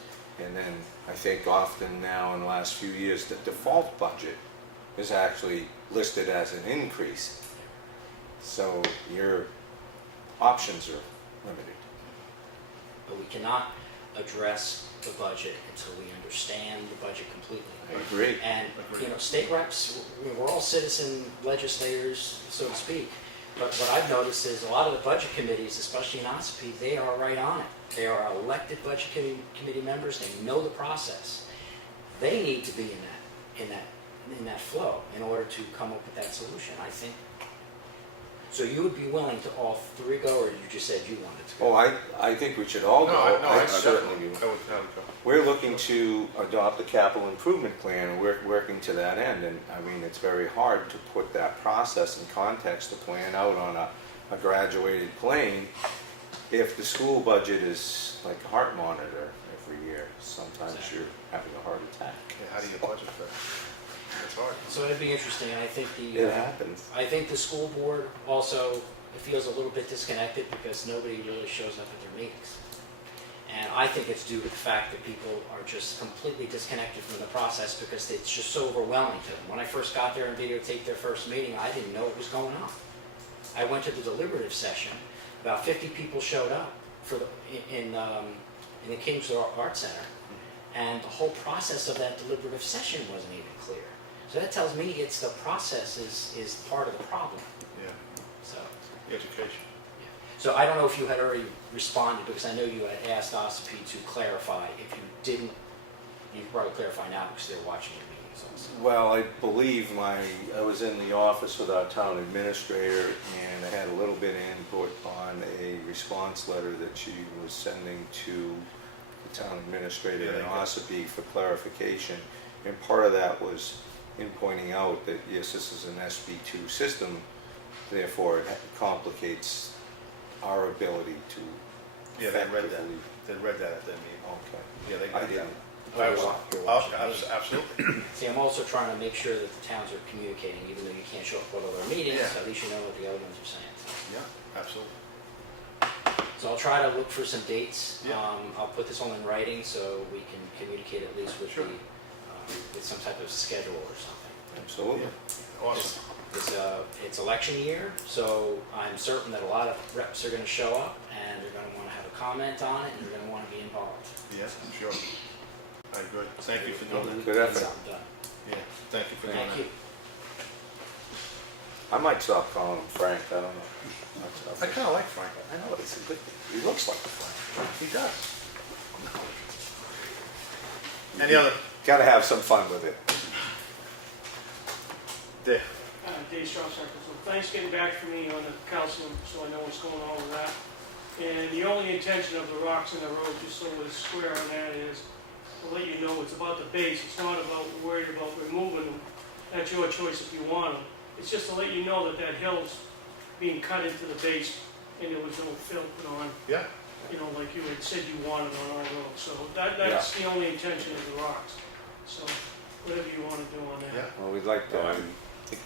And then I think often now in the last few years, the default budget is actually listed as an increase. So your options are limited. but we cannot address the budget until we understand the budget completely. I agree. And, state reps, we're all citizen legislators, so to speak. But what I've noticed is a lot of the budget committees, especially in Espie, they are right on it. They are elected budget committee members. They know the process. they need to be in that flow in order to come up with that solution, I think. So you would be willing to all three go, or you just said you wanted to go? Oh, I think we should all go. I'd certainly I be. would go. We're looking to adopt a capital improvement plan, and we're working to that end. And I mean, it's very hard to put that process in context, to plan out on a graduated plane. If the school budget is like a heart monitor every year, sometimes you're having a heart attack. Yeah, how do you budget for that? It's hard. So it'd be interesting, and I think It happens. I think the school board also feels a little bit disconnected because nobody really shows up at their meetings. And I think it's due to the fact that people are just completely disconnected from the process because it's just so overwhelming to them. When I first got there and videotaped their first meeting, I didn't know what was going on. I went to the deliberative session. About 50 people showed up in the Kingsville Art Center, and the whole process of that deliberative session wasn't even clear. So that tells me it's the process is part of the problem. Yeah, So, education. so I don't know if you had already responded, because I know you had asked Espie to clarify. If you didn't, you can probably clarify now because they're watching your meetings also. Well, I believe I was in the office with our town administrator, and I had a little bit of input on a response letter that she was sending to the town administrator in Espie for clarification. And part of that was in pointing out that, yes, this is an SB2 system, therefore it complicates our ability to Yeah, they read that. effectively. They read that at their meeting. Okay. Yeah, they I got didn't. that. Absolutely. See, I'm also trying to make sure that the towns are communicating, even though you can't show up at all their meetings, Yeah. at least you know what the other ones are saying. So. Yeah, absolutely. So I'll try to look for some dates. Yeah. I'll put this all in writing so we can communicate at least with Sure. with some type of schedule or something. Absolutely. Awesome. It's election year, so I'm certain that a lot of reps are going to show up and they're going to want to have a comment on it and they're going to want to be involved. Yes, sure. All right, good. Thank you for doing that. Good Get effort. something done. Yeah, thank you for doing that. Thank you. I might stop calling him Frank, I don't know. I kind of like Frank. I know, it's a good, he looks like a Frank. He does. Any other? Gotta have some fun with it. There. Dave Strauss-Circle. So thanks getting back for me on the calcium, so I know what's going on with that. And the only intention of the rocks in the road, just so we're square on that, is to let you know it's about the base. It's not about worried about removing them. That's your choice if you want them. It's just to let you know that that hill's being cut into the base and there was no fill put on, Yeah. you know, like you had said you wanted on our road. So that's the only intention of the rocks. So whatever you want to do on that. Yeah. Well, we'd like So to, I'm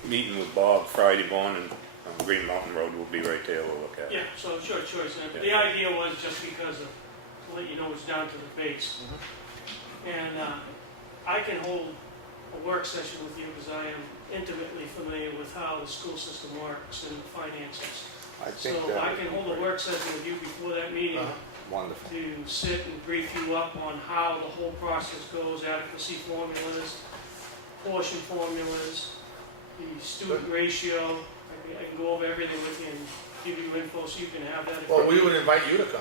meeting with Bob Friday morning on Green Mountain Road. We'll be right there. We'll look at it. Yeah, so it's your choice. And the Yeah. idea was just because of, to let you know it's down to the base. And I can hold a work session with you because I am intimately familiar with how the school system works and the finances. I So think that I would can be hold a great. work session with you before that meeting Wonderful. to sit and brief you up on how the whole process goes, adequacy formulas, portion formulas, the student ratio. I can go over everything with you and give you info so you can have that. Well, we would invite you to come.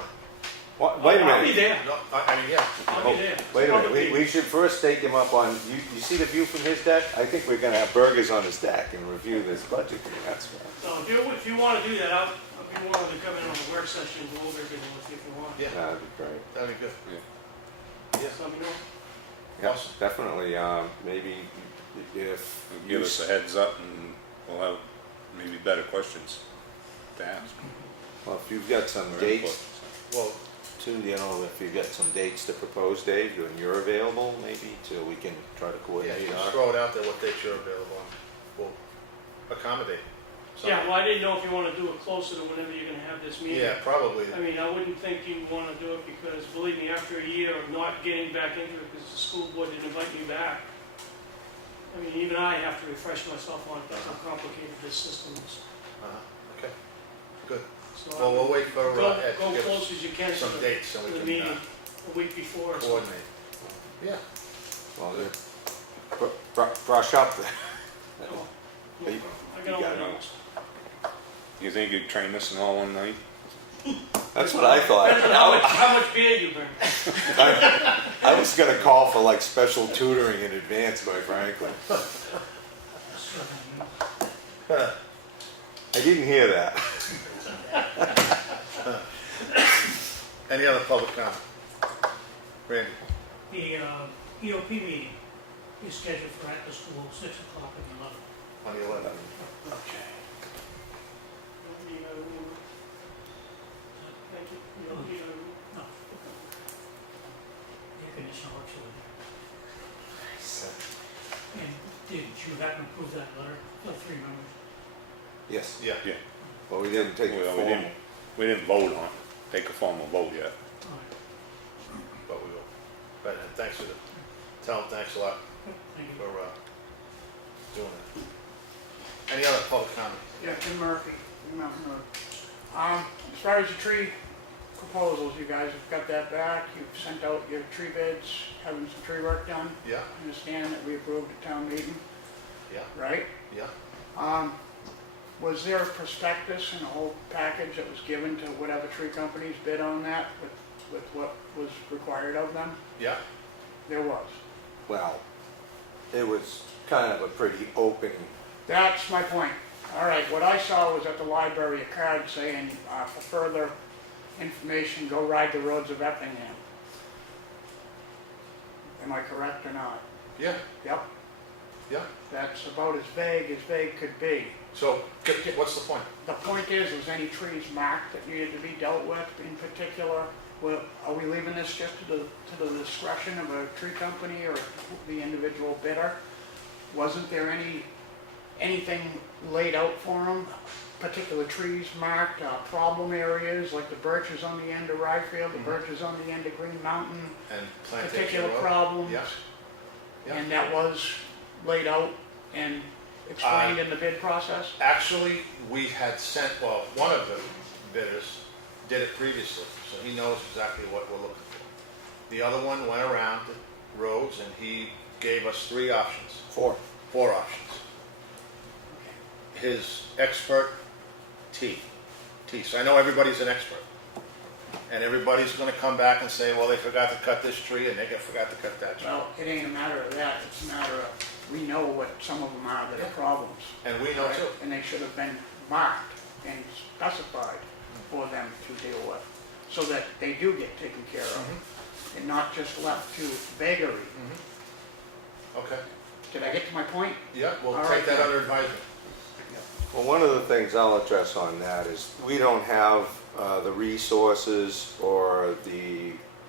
Wait a I'll be minute, there. No, I mean, yeah. I'll Oh, be there. wait a Public minute, we should first take him up on, you see the view from his deck? I think we're gonna have burgers on his deck and review this budget, that's right. So if you want to do that, I'll be willing to come in on the work session and go over everything with you if you want. Yeah, That'd be great. that'd be good. Just let me know. Yeah, Awesome. definitely, maybe if. Give us a heads up and we'll have maybe better questions to ask. Well, if you've got some Or dates, Well, too, you know, if you've got some dates to propose, Dave, and you're available, maybe, so we can try to yeah, coordinate just our. throw it out there what dates you're available on. We'll accommodate. Yeah, well, I didn't know if you want to do it closer to whenever you're going to have this meeting. Yeah, probably. I mean, I wouldn't think you want to do it because, believe me, after a year of not getting back into it because the school board didn't invite me back, I mean, even I have to refresh myself on how complicated this system is. Okay, good. So Well, we'll wait for Ed go to give close us as you can to some dates so the we meeting can a week before or something. coordinate. Yeah. Well, brush up there. No, no You- problem. I got all got the it. notes. You think you'd train us in all one night? That's what I thought. Depends on how much beer you bring. I was gonna call for like special tutoring in advance, quite frankly. I didn't hear that. Any other public comment? Randy? The EOP meeting is scheduled for after school, 6 o'clock and 11. On the 11th. Okay. You gotta remove it. Thank you. You don't need to remove it. No. The air conditioner works over there. And did you happen to approve that letter, the 3 members? Yes, Yeah. Yeah. well, we didn't take it Well, formal. we didn't vote on it, take a formal vote yet. All right. But we will. But thanks for tell them thanks a lot Thank you. for doing that. Any other public comment? Yeah, Tim Murphy, Mountain Road. As far as the tree proposals, you guys have got that back, you've sent out your tree bids, having some tree work done. Yeah, I understand that we approved at town meeting, yeah, right? yeah. Was there a prospectus and a whole package that was given to whatever tree companies bid on that with what was required of them? Yeah, There was. Well, it was kind of a pretty open, That's my point. All right, what I saw was at the library a card saying, for further information, go ride the roads of Effingham. Am I correct or not? yeah, Yep, yeah. that's about as vague could be. So, what's the point? The point is, was any trees marked that needed to be dealt with in particular? Are we leaving this just to the discretion of a tree company or the individual bidder? Wasn't there anything laid out for them? Particular trees marked, problem areas, like the birches on the end of Ryfield, the birches on the end of Green Mountain, And Plantation particular Road? problems? Yeah, yeah. And that was laid out and explained in the bid process? Actually, we had sent, well, one of the bidders did it previously, so he knows exactly what we're looking for. The other one went around the roads and he gave us 3 options, 4 options. His expert, so I know everybody's an expert. And everybody's gonna come back and say, well, they forgot to cut this tree and they forgot to cut that tree. Well, it ain't a matter of that, it's a matter of, we know what some of them are that are problems. And we know right? too. And they should have been marked and specified for them to deal with, so that they do get taken care of, and not just left to vagary. Okay, Did I get to my point? yeah, we'll All take right, that then. under advisement. well, one of the things I'll address on that is we don't have the resources or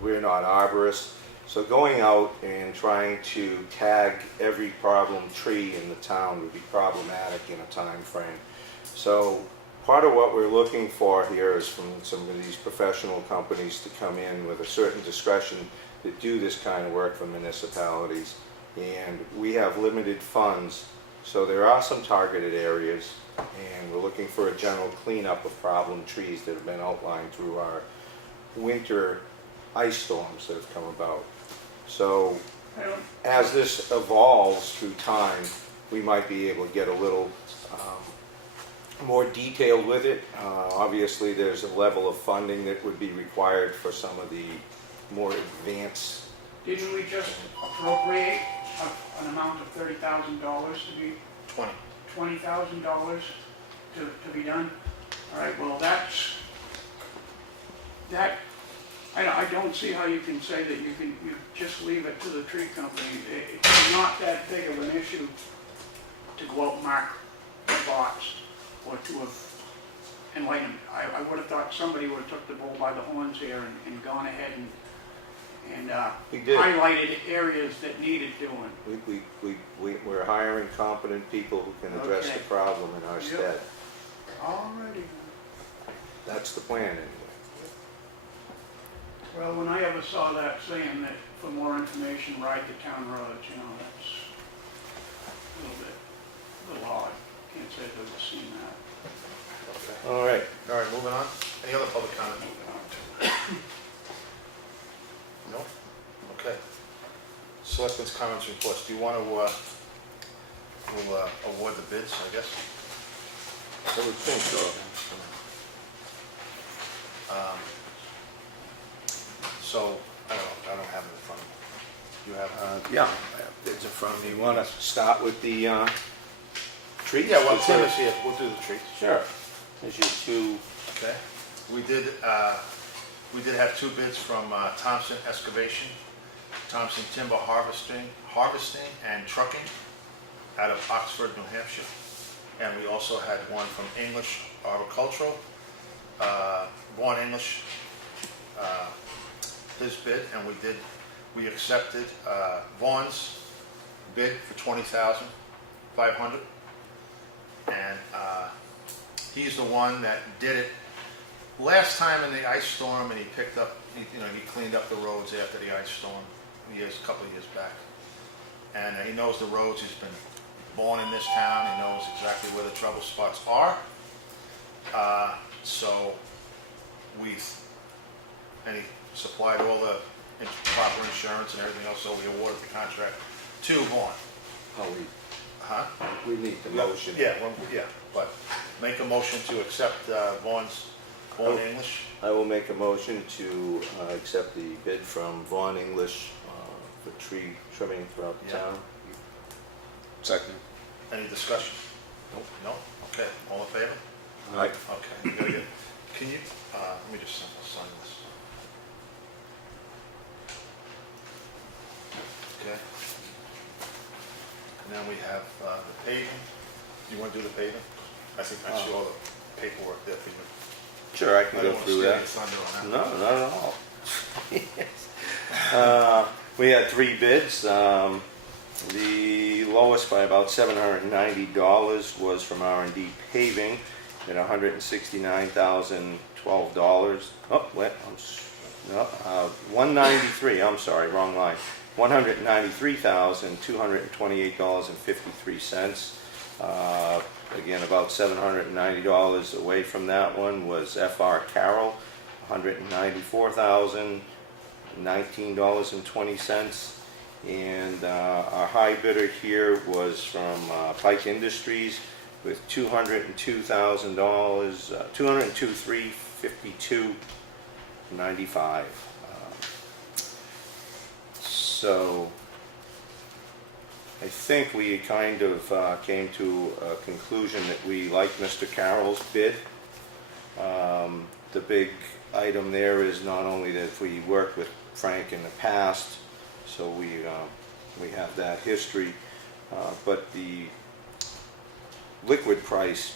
we're not arborists. So going out and trying to tag every problem tree in the town would be problematic in a time frame. So part of what we're looking for here is from some of these professional companies to come in with a certain discretion that do this kind of work for municipalities. And we have limited funds, so there are some targeted areas, and we're looking for a general cleanup of problem trees that have been outlined through our winter ice storms that have come about. So I don't, as this evolves through time, we might be able to get a little more detailed with it. Obviously, there's a level of funding that would be required for some of the more advanced. didn't we just appropriate an amount of $30,000 to be, 20. $20,000 to be done? All right, well, that, I don't see how you can say that you just leave it to the tree company. It's not that big of an issue to go out and mark the spots or to have enlightened. I would have thought somebody would have took the bull by the horns here and gone ahead and We did. highlighted areas that needed doing. We're hiring competent people who can address the Okay. problem in our Yep. stead. Alrighty. That's the plan anyway. Well, when I ever saw that saying that for more information, ride the town roads, that's a little odd. Can't say I've ever seen that. Okay. All right. All right, moving on. Any other public comment? No? Okay. Selectmen's comments reports. Do you want to, we'll award the bids, I guess? I would think so. So, I don't have it in front of me. You have, Yeah, bids in front of me. You wanna start with the, trees? yeah, well, Tim is here, we'll do the trees. Sure. There's your two, Okay. We did have two bids from Thompson Excavation, Thompson Timber Harvesting and Trucking out of Oxford, New Hampshire. And we also had one from English Arboricultural, Vaughan English, his bid, and we accepted Vaughan's bid for $20,500. And he's the one that did it last time in the ice storm, and he picked up, he cleaned up the roads after the ice storm a couple of years back. And he knows the roads. He's been born in this town. He knows exactly where the trouble spots are. So and he supplied all the proper insurance and everything else, so we awarded the contract to Vaughan. we need the motion. Yeah, but make a motion to accept Vaughan English. I will make a motion to accept the bid from Vaughan English for tree trimming throughout the Yeah. town. Second. Any discussion? Nope. No? Okay, all in favor? Aye. Okay, you gotta get, can you, let me just sign this. Okay. And then we have the paving. You wanna do the paving? I think I see all the paperwork there for you. Sure, I can I go don't wanna through steal that. your thunder on that. No, not at all. We had three bids. The lowest by about $790 was from R&D Paving at $169,012. Oh, wait, no, 193. I'm sorry, wrong line. $193,228.53. Again, about $790 away from that one was FR Carroll, $194,019.20. And our high bidder here was from Pike Industries with $202,000, $202,352.95. So I think we kind of came to a conclusion that we like Mr. Carroll's bid. The big item there is not only that we worked with Frank in the past, so we have that history, but the liquid price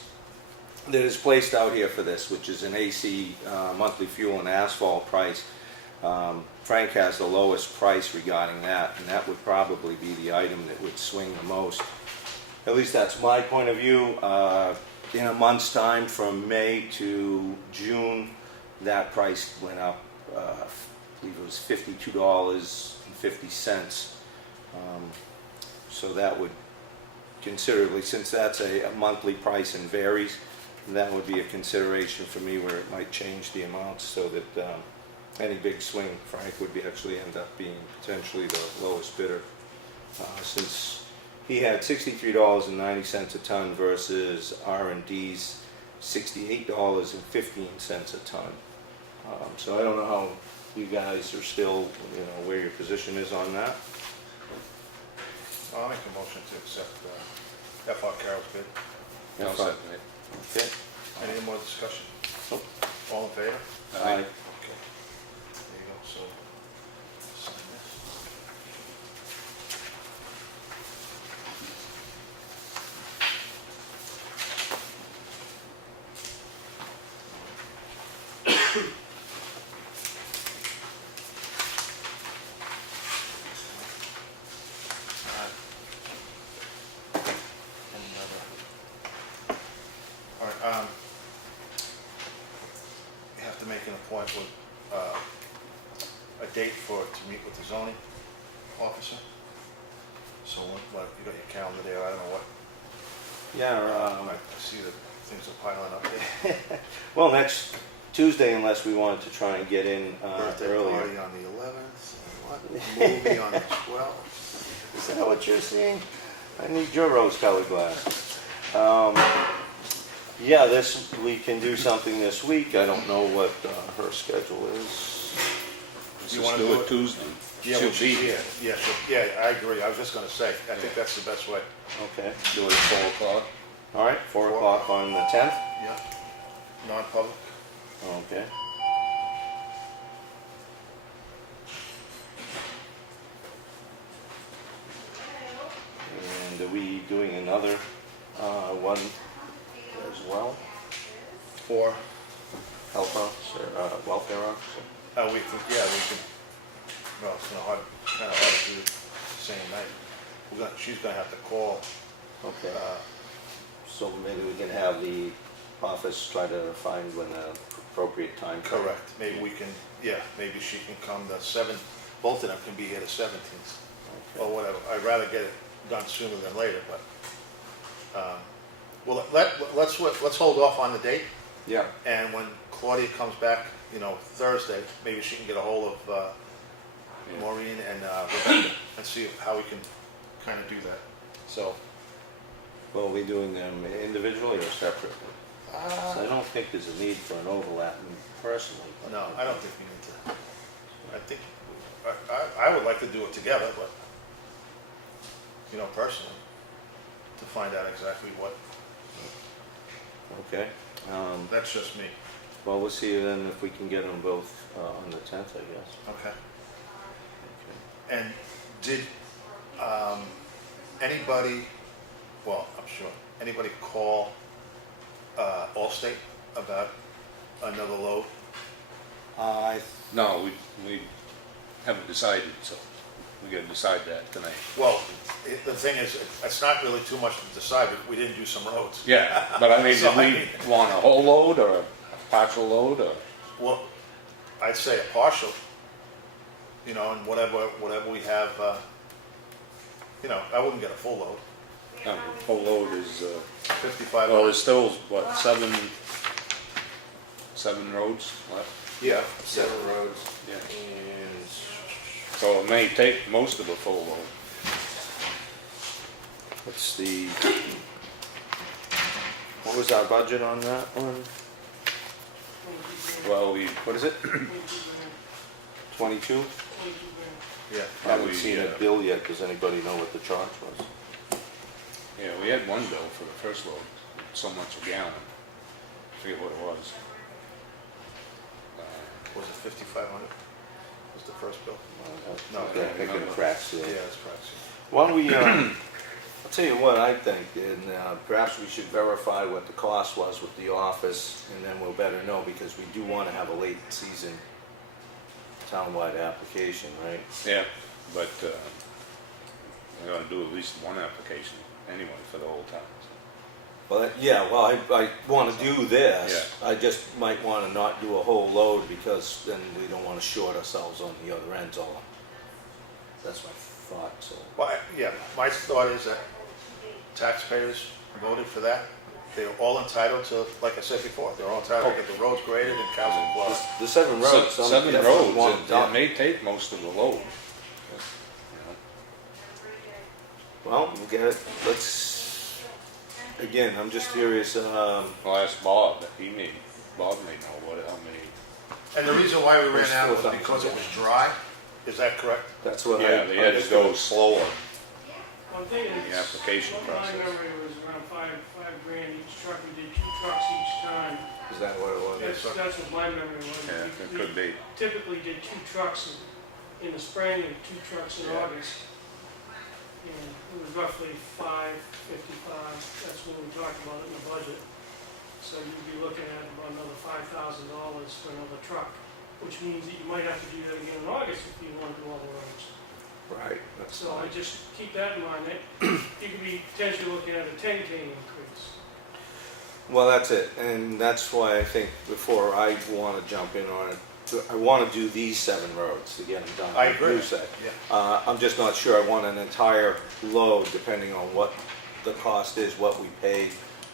that is placed out here for this, which is an AC monthly fuel and asphalt price, Frank has the lowest price regarding that, and that would probably be the item that would swing the most. At least that's my point of view. In a month's time, from May to June, that price went up, I believe it was $52.50. So that would considerably, since that's a monthly price and varies, that would be a consideration for me where it might change the amounts so that any big swing, Frank would actually end up being potentially the lowest bidder. Since he had $63.90 a ton versus R&D's $68.15 a ton. So I don't know how you guys are still, where your position is on that. I'll make a motion to accept FR Carroll's bid. I'll Fine. second it. Okay. Any more discussion? Nope. All in favor? Aye. Okay. There you go, so sign this. All right, you have to make an appointment, a date to meet with the zoning officer. So what, you got your calendar there, I don't know what, Yeah, I see that things are piling up there. well, next Tuesday, unless we wanted to try and get in Birthday earlier. party on the 11th, what, movie on the 12th. Is that what you're seeing? I need your rose-colored glasses. Yeah, we can do something this week. I don't know what her schedule is. Let's You just wanna do do it it? Tuesday. Yeah, She'll well, be she's here. Yeah, yeah, I agree, I was just gonna say, I think that's the best way. Okay. Do it at 4 o'clock. All right, 4 o'clock on the 10th? Yeah. Non-public? Okay. And are we doing another one as well? For, Health officer, welfare officer? we can, well, it's kinda hard to do the same night. She's gonna have to call, Okay. So maybe we can have the office try to find when the appropriate time. correct, maybe we can, maybe she can come the 7th, both of them can be here the 17th, or whatever. I'd rather get it done sooner than later, but, well, let's hold off on the date, Yeah, and when Claudia comes back, Thursday, maybe she can get a hold of Maureen and Rebecca and see how we can kind of do that. So, well, are we doing them individually or separately? So I don't think there's a need for an overlap personally. but- no, I don't think we need to. I think, I would like to do it together, but, personally, to find out exactly what, Okay. that's just me. Well, we'll see then if we can get them both on the 10th, I guess. Okay. Okay. And did anybody, well, I'm sure, anybody call Allstate about another load? No, we haven't decided, so we gotta decide that tonight. Well, the thing is, it's not really too much to decide, but we didn't do some roads. Yeah, but I mean, So, did we want a whole load or a partial load or? Well, I'd say a partial, and whatever we have, I wouldn't get a full load, Whole load is, 55. well, there's still, what, seven roads left? Yeah. 7 roads. Yeah. And So it may take most of a full load. What's the, what was our budget on that one? Well, we, What is it? 22? 22 grand. Yeah. I haven't we, seen a bill yet. Does anybody know what the charge was? yeah, we had one bill for the first load, so much a gallon. I forget what it was. Was it 5,500? Was the first bill? No, Okay, I think it cracks Yeah, there. it's pricey. Why don't we, I'll tell you what I think, and perhaps we should verify what the cost was with the office, and then we'll better know, because we do want to have a late season townwide application, right? Yeah, but we're gonna do at least one application anyway for the whole town. Well, yeah, well, I want to do this. I just might want to not do a whole load, because then we don't want to short ourselves on the other end. All that's my thought. So Well, my thought is that taxpayers voted for that. They're all entitled to, like I said before, they're all entitled to get the roads graded and cows and claws. the 7 roads, So, I'm 7 definitely roads, want it done. may take most of the load. Well, we'll get it. Let's. Again, I'm just curious. I'll ask Bob, Bob may know how many. And the reason why we ran There's out was 4,000. because it was dry, is that correct? That's what Yeah, they had to go slower One thing in the is, application my process. memory was around five grand each truck. We did 2 trucks each time. Is that what it was? That's what my memory was. Yeah, it We could be. typically did 2 trucks in the spring and 2 trucks in Yeah. August. And it was roughly 555, that's when we talked about it in the budget. So you'd be looking at about another $5,000 for another truck, which means that you might have to do that again in August if you want to do all the roads. Right. That's So I fine. just keep that in mind, that you could be potentially looking at a 10K increase. Well, that's it, and that's why I think before I want to jump in on it, I want to do these 7 roads to get them done. I like agree. You said. Yeah. I'm just not sure I want an entire load, depending on what the cost is, what we paid,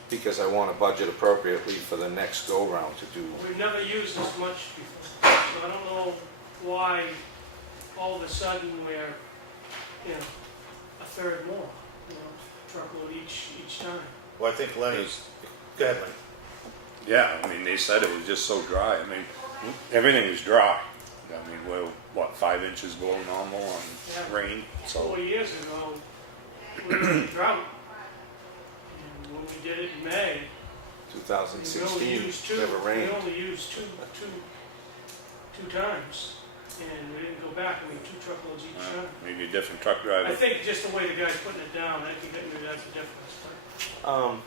because I want to budget appropriately for the next go-round to do. We've never used this much before, so I don't know why all of a sudden we're, a third more, truckload each time. Well, I think Lenny, There's- go ahead, Lenny. Yeah, I mean, they said it was just so dry. I mean, everything was dry. I mean, we're, what, 5 inches below normal on Yeah. rain, so. 4 years ago, we were in drought. And when we did it in May, we only 2016, used two, never we rained. only used two times. And we didn't go back, I mean, 2 truckloads each time. Maybe a different truck I driver. think just the way the guy's putting it down, I think that maybe that's the difference.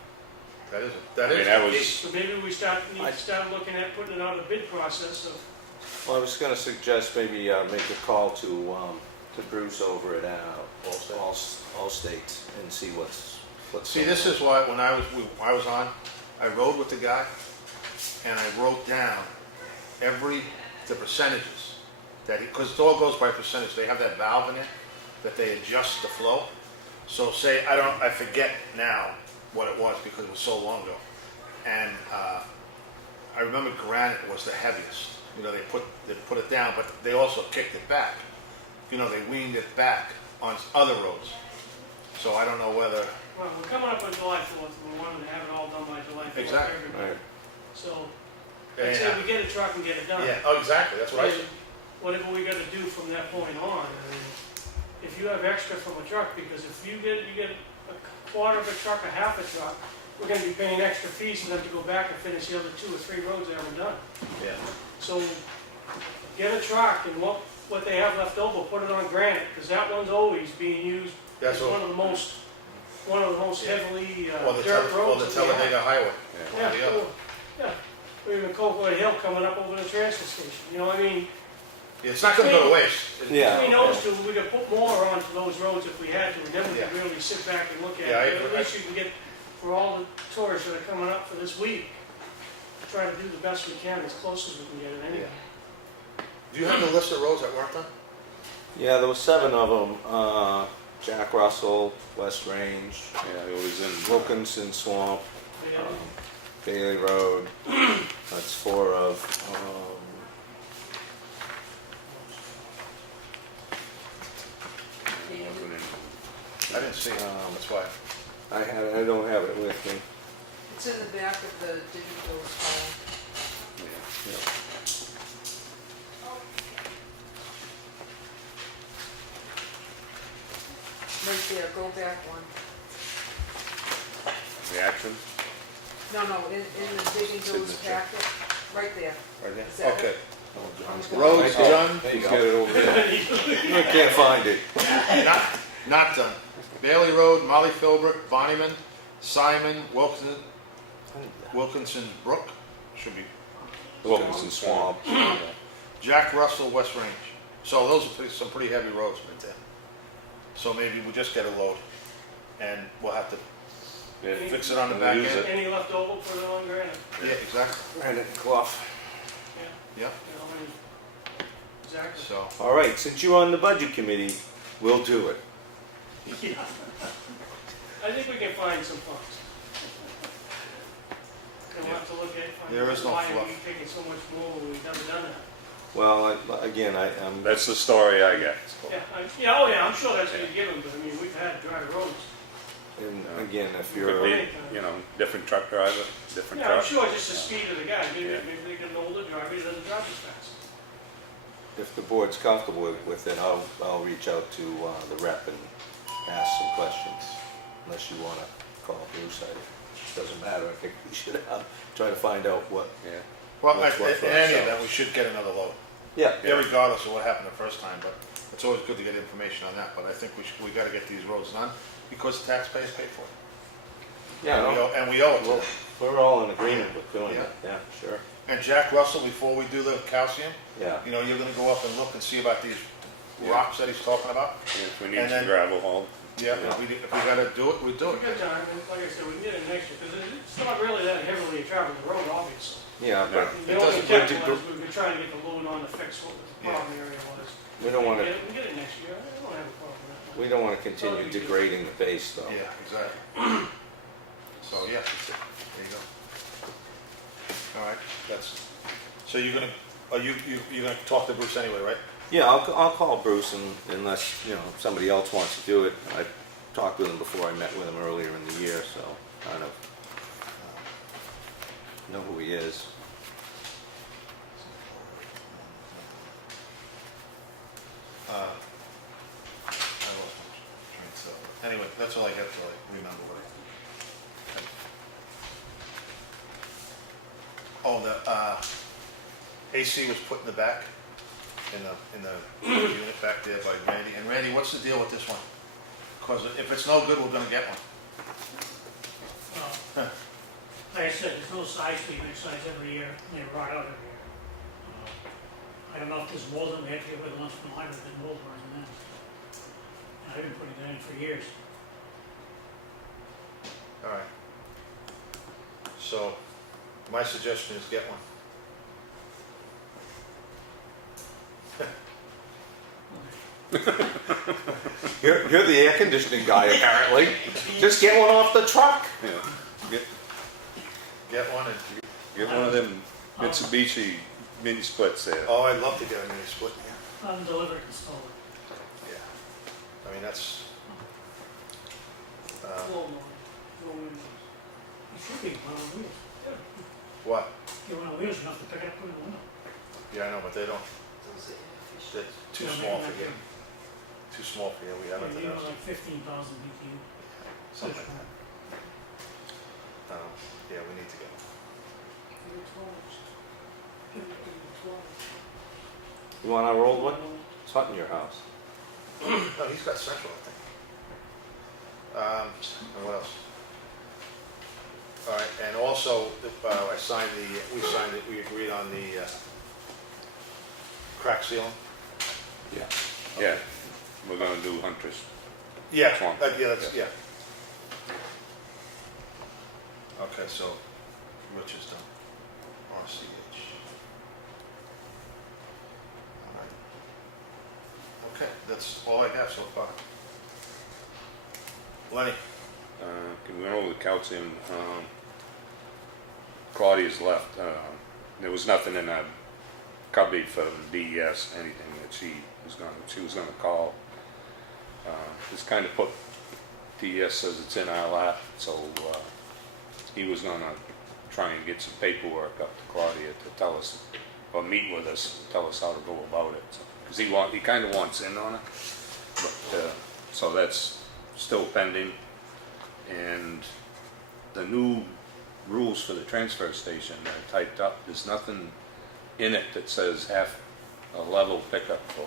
That is, I that mean, is. that the was, case. So maybe we need to start looking at putting it out a bid process of, Well, I was gonna suggest maybe make a call to Bruce over at Allstate and see what's. See, this is why, when I was on, I rode with the guy, and I wrote down the percentages, that because it all goes by percentage, they have that valve in it, that they adjust the flow. So say, I forget now what it was, because it was so long ago, and I remember granite was the heaviest. You know, they put it down, but they also kicked it back. You know, they weaned it back on other roads. So I don't know whether. well, we're coming up on July 4th, we wanted to have it all done by July 4th. Exactly. everybody. Right. So, I'd say we get a truck and get it done. Yeah, oh, exactly, that's what I And said. whatever we gotta do from that point on, I mean, if you have extra from a truck, because if you get a quarter of a truck, a half a truck, we're gonna be paying extra fees for them to go back and finish the other 2 or 3 roads they haven't done. Yeah. So, get a truck and what they have left over, put it on granite, because that one's always being used That's as what. one of the most heavily Or the dirt roads Talladega that we have. Highway. yeah. One or the other. Yeah, or even Copeland Hill coming up over the transfer station, you know, I mean, It's not gonna go to waste. Yeah. between those two, we could put more onto those roads if we had to, and then we could Yeah. really sit back and look at Yeah, I it. But agree. at least you can get, for all the tourists that are coming up for this week, try to do the best we can, as close as we can get it anyway. Do you have the list of roads that weren't done? Yeah, there were 7 of them. Jack Russell, West Range, Yeah, it was in, Wilkinson Swamp, Yeah. Bailey Road. That's 4 of. I didn't see it, that's why. I don't have it with me. It's in the back of the digital file. Right there, go back one. the action. No, in the digging tools Signature. packet, right there. Right Is there? that Okay. it? Roads done, He's got it over there. I can't find it. not done. Bailey Road, Molly Philbrook, Bonnyman, Simon, Wilkinson Brook, should be, Wilkinson Swamp. Jack Russell, West Range. So those are some pretty heavy roads right there. So maybe we'll just get a load, and we'll have to fix it on the back We'll use end. it. Any left over, put it on granite. Yeah, exactly, Granite and Clough. Yeah, yeah, you know, I mean, exactly. so. All right, since you're on the budget committee, we'll do it. Yeah. I think we can find some funds. We'll have to look at, There is no why fluff. are we taking so much more when we've never done that? Well, again, I'm. That's the story I get. Yeah, I'm sure that's what you give them, but I mean, we've had dry roads. And again, if Could you're. be, you know, different truck driver, different Yeah, I'm truck. sure just the speed of the guy, maybe Yeah. they get an older driver, he doesn't drive as fast. If the board's comfortable with it, I'll reach out to the rep and ask some questions, unless you want to call Bruce. It doesn't matter. I think we should try to find out what. Yeah. Well, What's what for in any ourselves. event, we should get another load. Yeah. Irregardless of what happened the first time, but it's always good to get information on that, but I think we gotta get these roads done, because the taxpayers pay for it. Yeah. And we owe it to Well, them. we're all in agreement with doing Yeah. it. Yeah, sure. And Jack Russell, before we do the calcium, Yeah. you know, you're gonna go up and look and see about these rocks that he's talking about. If we need And some then- gravel haul, Yeah, if we gotta do it, we do It's a it. good time, and like I said, we can get it next year, because it's not really that heavily traveled road, obviously. Yeah, but The It only doesn't- intention was, we've been trying to get the load on to fix what the problem area was. we don't want We to. get it next year, I don't have a problem with that. We don't want to continue degrading the base, though. Yeah, exactly. So, yeah, there you go. All right, so you're gonna talk to Bruce anyway, right? Yeah, I'll call Bruce unless, somebody else wants to do it. I talked with him before I met with him earlier in the year, so kind of know who he is. I lost my train of thought. Anyway, that's all I have to like remember what I. Oh, the AC was put in the back, in the unit back there by Randy. And Randy, what's the deal with this one? Because if it's no good, we're gonna get one. Like I said, there's no size to make size every year, and they rot out every year. I don't know if there's mold, we have to get rid of lunch from line, but there's mold running in. And I've been putting that in for years. All right. So, my suggestion is get one. You're the air conditioning guy apparently. Just get one off the truck. Yeah. Get one and, Get one of them Mitsubishi mini splits there. oh, I'd love to get a mini split, yeah. Undelivered and stolen. Yeah. I mean, that's, Whoa, windows. It should be one on wheels. what? Get one on wheels, you don't have to pick it up, put it in the window. Yeah, I know, but they don't, they're too Yeah, small maybe for you. Too small for you, we have You nothing know, else. like 15,000 BTU. Something like that. Yeah, we need to get one. You want our old one? It's hot in your house. No, he's got central, I think. And what else? All right, and also, we signed it, we agreed on the crack ceiling. Yeah. Yeah, we're gonna do Huntress. Yeah, Swamp. yeah, that's, yeah. Okay, so, Rich is done. RCH. All right. Okay, that's all I have so far. Lenny? Can we go over the calcium? Claudia's left. There was nothing in that cubby for DES, anything that she was gonna call. It's kind of put, DES says it's in our lap, so he was gonna try and get some paperwork up to Claudia to tell us, or meet with us, and tell us how to go about it. Because he kind of wants in on it, but, so that's still pending. And the new rules for the transfer station are typed up. There's nothing in it that says half a level pickup code.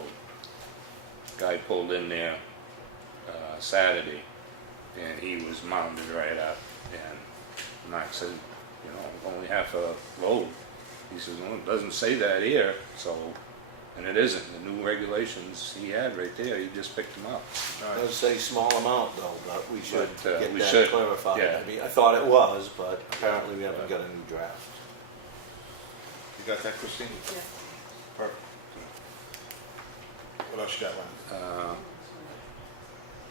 Guy pulled in there Saturday, and he was mounted right up. And I said, you know, only half a load. He says, well, it doesn't say that here, so, and it isn't. The new regulations he had right there, he just picked them up. It does say small amount though, but we should But, get we that should, clarified. yeah. I mean, I thought it was, but apparently we haven't got a new draft. You got that, Christine? Yeah. Perfect. What else you got, Lenny?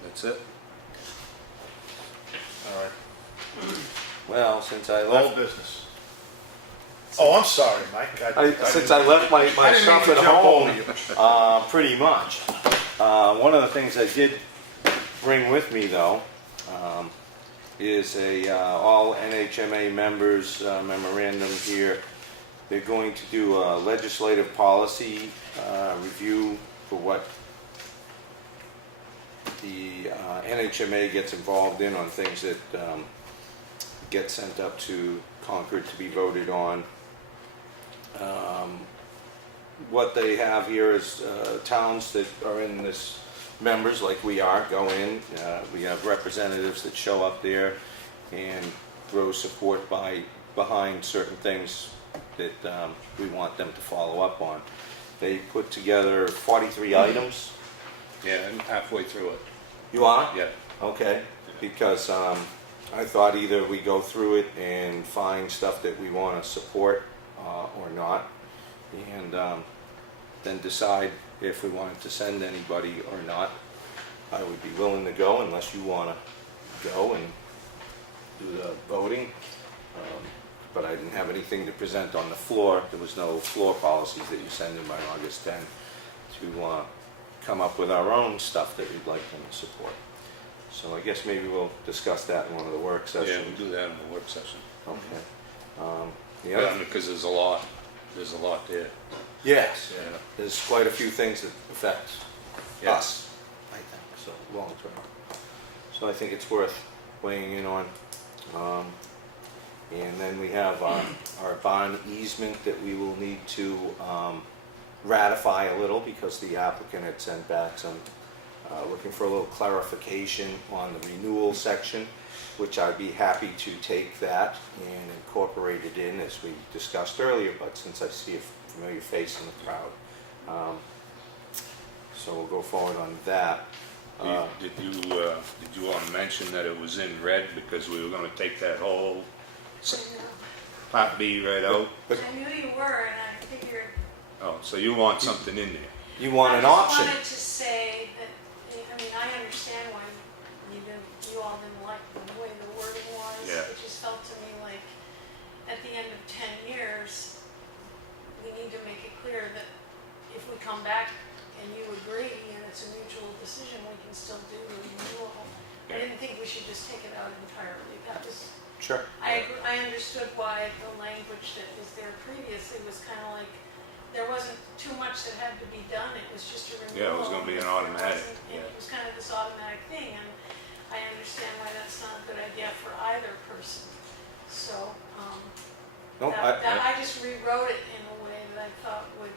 That's it. All right. Well, since I Old left, business. Oh, I'm sorry, Mike. since I left my I didn't stuff mean to at jump home, over you. pretty much. One of the things I did bring with me though, is all NHMA members memorandum here. They're going to do a legislative policy review for what the NHMA gets involved in on things that get sent up to Concord to be voted on. What they have here is towns that are in this, members like we are, go in. We have representatives that show up there and throw support behind certain things that we want them to follow up on. They put together 43 items. Yeah, I'm halfway through it. You are? Yeah. Okay, because I thought either we go through it and find stuff that we want to support or not, and then decide if we wanted to send anybody or not. I would be willing to go unless you want to go and do the voting. But I didn't have anything to present on the floor. There was no floor policies that you send in by August 10 to come up with our own stuff that we'd like them to support. So I guess maybe we'll discuss that in one of the work Yeah, sessions. we'll do that in the work session. Okay. The other, Because there's a lot there. yes, Yeah. there's quite a few things that affect Yeah. us, I think, so, long term. So I think it's worth weighing in on. And then we have our bond easement that we will need to ratify a little because the applicant had sent back some, looking for a little clarification on the renewal section, which I'd be happy to take that and incorporate it in as we discussed earlier, but since I see a familiar face in the crowd. So we'll go forward on that. Did you want to mention that it was in red because we were going to take that whole Part B right out? But I knew you were, and I figured. Oh, so you want something in there? you want an I option. just wanted to say that, I mean, I understand why you all didn't like the way the wording was. Yeah. It just felt to me like, at the end of 10 years, we need to make it clear that if we come back and you agree and it's a mutual decision, we can still do the renewal. I didn't think we should just take it out entirely. That was, Sure. I understood why the language that was there previously was kind of like, there wasn't too much that had to be done, it was just a renewal. Yeah, it was gonna be an automatic, And it was kind of this automatic thing, and I understand why that's not a good idea for either person. So, No, I just rewrote it in a way that I thought would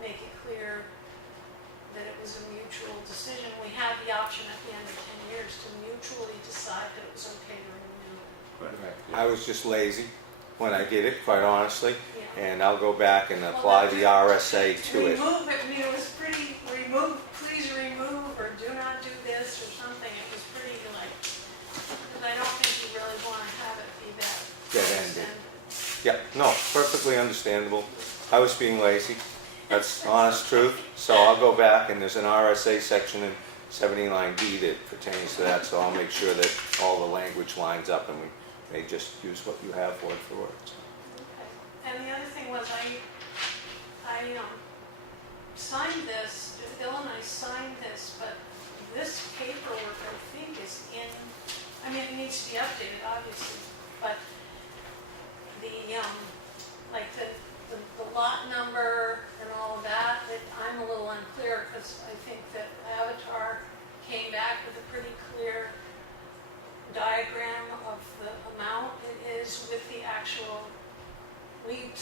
make it clear that it was a mutual decision. We had the option at the end of 10 years to mutually decide that it was okay to renew. I was just lazy when I did it, quite honestly, Yeah. and I'll go back and apply the RSA to it. Remove it, I mean, it was pretty, please remove, or do not do this, or something. It was pretty like, because I don't think you really want to have it be that. Dead-ended. Yeah, no, perfectly understandable. I was being lazy, that's honest truth. So I'll go back, and there's an RSA section in 79D that pertains to that, so I'll make sure that all the language lines up, and we may just use what you have word for word. Okay. And the other thing was, I signed this, Bill and I signed this, but this paperwork, I think, is in, I mean, it needs to be updated, obviously, but the, like the lot number and all of that, I'm a little unclear, because I think that Avatar came back with a pretty clear diagram of the amount it is with the actual, we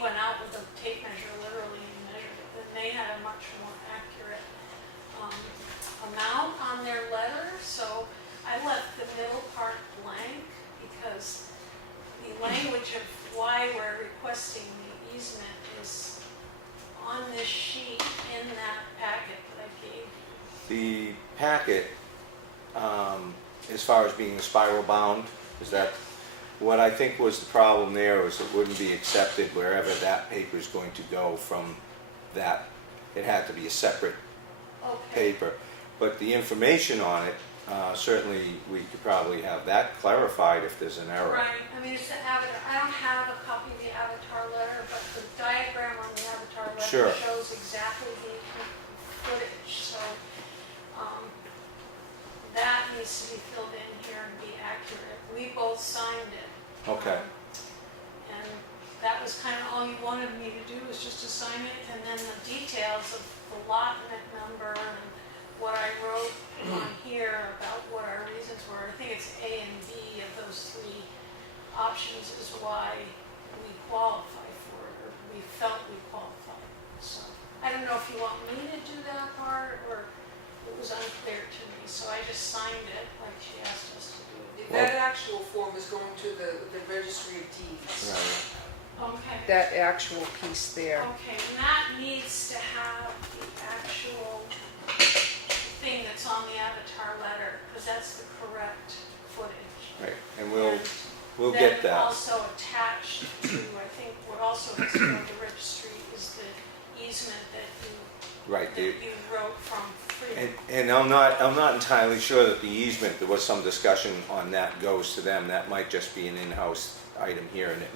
went out with a tape measure literally and measured it, and they had a much more accurate amount on their letter, so I left the middle part blank because the language of why we're requesting the easement is on this sheet in that packet that I gave you. The packet, as far as being spiral bound, is that what I think was the problem there was it wouldn't be accepted wherever that paper is going to go from that. It had to be a separate Okay. paper. But the information on it, certainly we could probably have that clarified if there's an error. Right, I mean, it's the Avatar, I don't have a copy of the Avatar letter, but the diagram on the Avatar letter Sure. shows exactly the footage, so, that needs to be filled in here and be accurate. We both signed it. Okay. And that was kind of all you wanted me to do, was just to sign it, and then the details of the lot number and what I wrote on here about what our reasons were. I think it's A and B of those three options is why we qualify for it, or we felt we qualified. So I don't know if you want me to do that part, or it was unclear to me, so I just signed it like she asked us to do. That actual form is going to the registry of deeds. Right. Okay. That actual piece there. Okay, and that needs to have the actual thing that's on the Avatar letter, because that's the correct footage. Right, and we'll And get then that. also attached to, I think, what also has to go to the registry is the easement that Right, you wrote from Freedom. and I'm not entirely sure that the easement, there was some discussion on that goes to them. That might just be an in-house item here, and that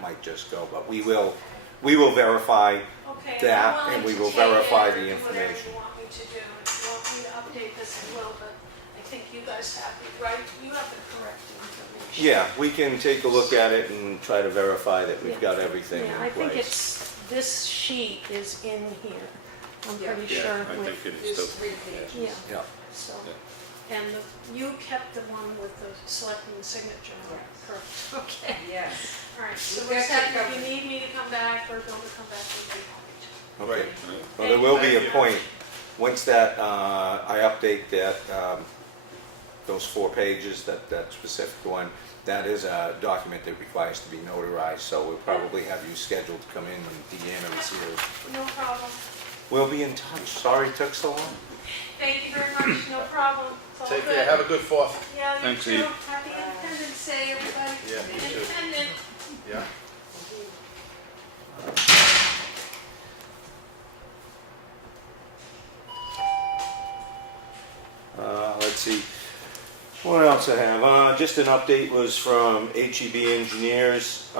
might just go, but we will verify Okay, that, I'm and willing we to will take it verify or the do whatever information. you want me to do. If you want me to update this, I will, but I think you guys have the right, you have the correct information. Yeah, we can take a look at it and try to verify that we've got everything in Yeah, place. I think it's, this sheet is in here. I'm Yeah. pretty Yeah, sure. I with- think it is There's too. 3 pages. Yeah, Yeah. so, Yeah. and you kept the one with the selectman's signature on it, correct? Okay, Yes. all right, so We what's got that, to if you need me to come back or Bill to come back, we'll be happy to. Okay. Right. Well, there will be Thank a you. point, once that, I update that, those 4 pages, that specific one, that is a document that requires to be notarized, so we'll probably have you scheduled to come in when Deanna is here. No problem. We'll be in touch. Sorry it took so long. Thank you very much, no problem. It's all Take good. care, have a good 4th. Yeah, you Thanks, too. Eve. Happy Independence Day, everybody. Yeah, you too. Independent. Yeah. Let's see, what else I have? Just an update was from HEB Engineers.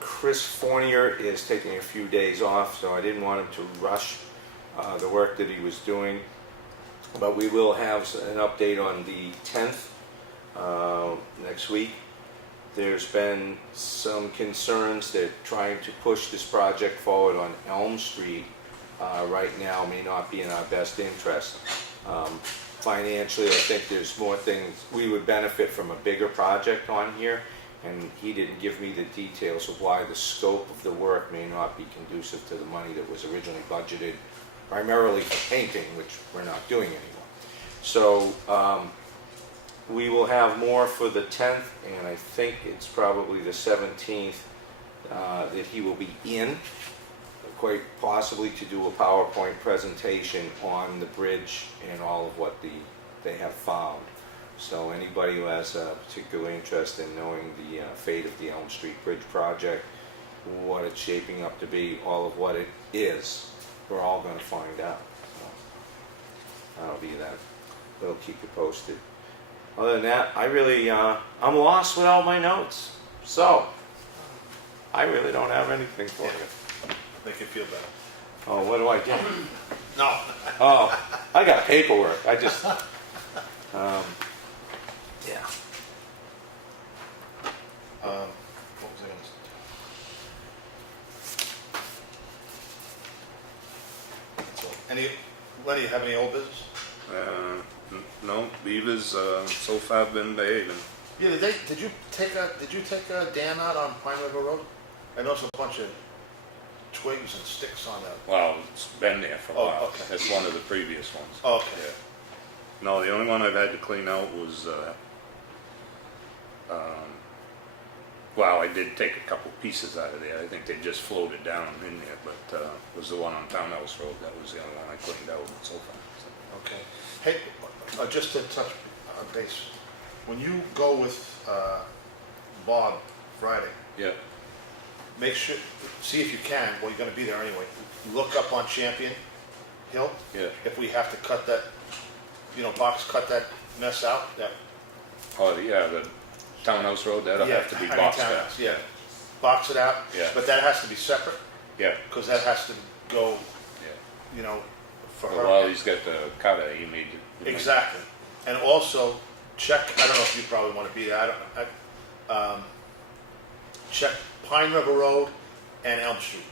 Chris Fournier is taking a few days off, so I didn't want him to rush the work that he was doing. But we will have an update on the 10th next week. There's been some concerns that trying to push this project forward on Elm Street right now may not be in our best interest. Financially, I think there's more things, we would benefit from a bigger project on here, and he didn't give me the details of why the scope of the work may not be conducive to the money that was originally budgeted primarily for painting, which we're not doing anymore. So we will have more for the 10th, and I think it's probably the 17th that he will be in, quite possibly to do a PowerPoint presentation on the bridge and all of what they have found. So anybody who has a particular interest in knowing the fate of the Elm Street Bridge project, what it's shaping up to be, all of what it is, we're all going to find out. So that'll be that. We'll keep you posted. Other than that, I really, I'm lost without my notes. So, I really don't have anything for you. Make you feel better. Oh, what do I get? No. Oh, I got paperwork. I just, yeah. What was I gonna say? That's all. Lenny, you have any old business? No, beavers so far been behaving. Yeah, did you take a dam out on Pine River Road? I noticed a bunch of twigs and sticks on that. Well, it's been there for a Oh, while. okay. It's one of the previous ones. Okay. Yeah. No, the only one I've had to clean out was, well, I did take a couple pieces out of there. I think they just floated down in there, but was the one on Townhouse Road. That was the only one I cleaned out so far. So. Okay. Hey, just to touch base, when you go with Bob Friday, Yeah, make sure, see if you can, well, you're gonna be there anyway, look up on Champion Hill. yeah. If we have to cut that, box cut that mess out, that. Oh, yeah, the Townhouse Road, that'll have to be boxed out. Townhouse, yeah. Box it out. Yeah. But that has to be separate, Yeah, because that has to go, yeah. for Well, her. while he's got the cutter, he made it. Exactly. And also, check, I don't know if you probably want to be there, check Pine River Road and Elm Street,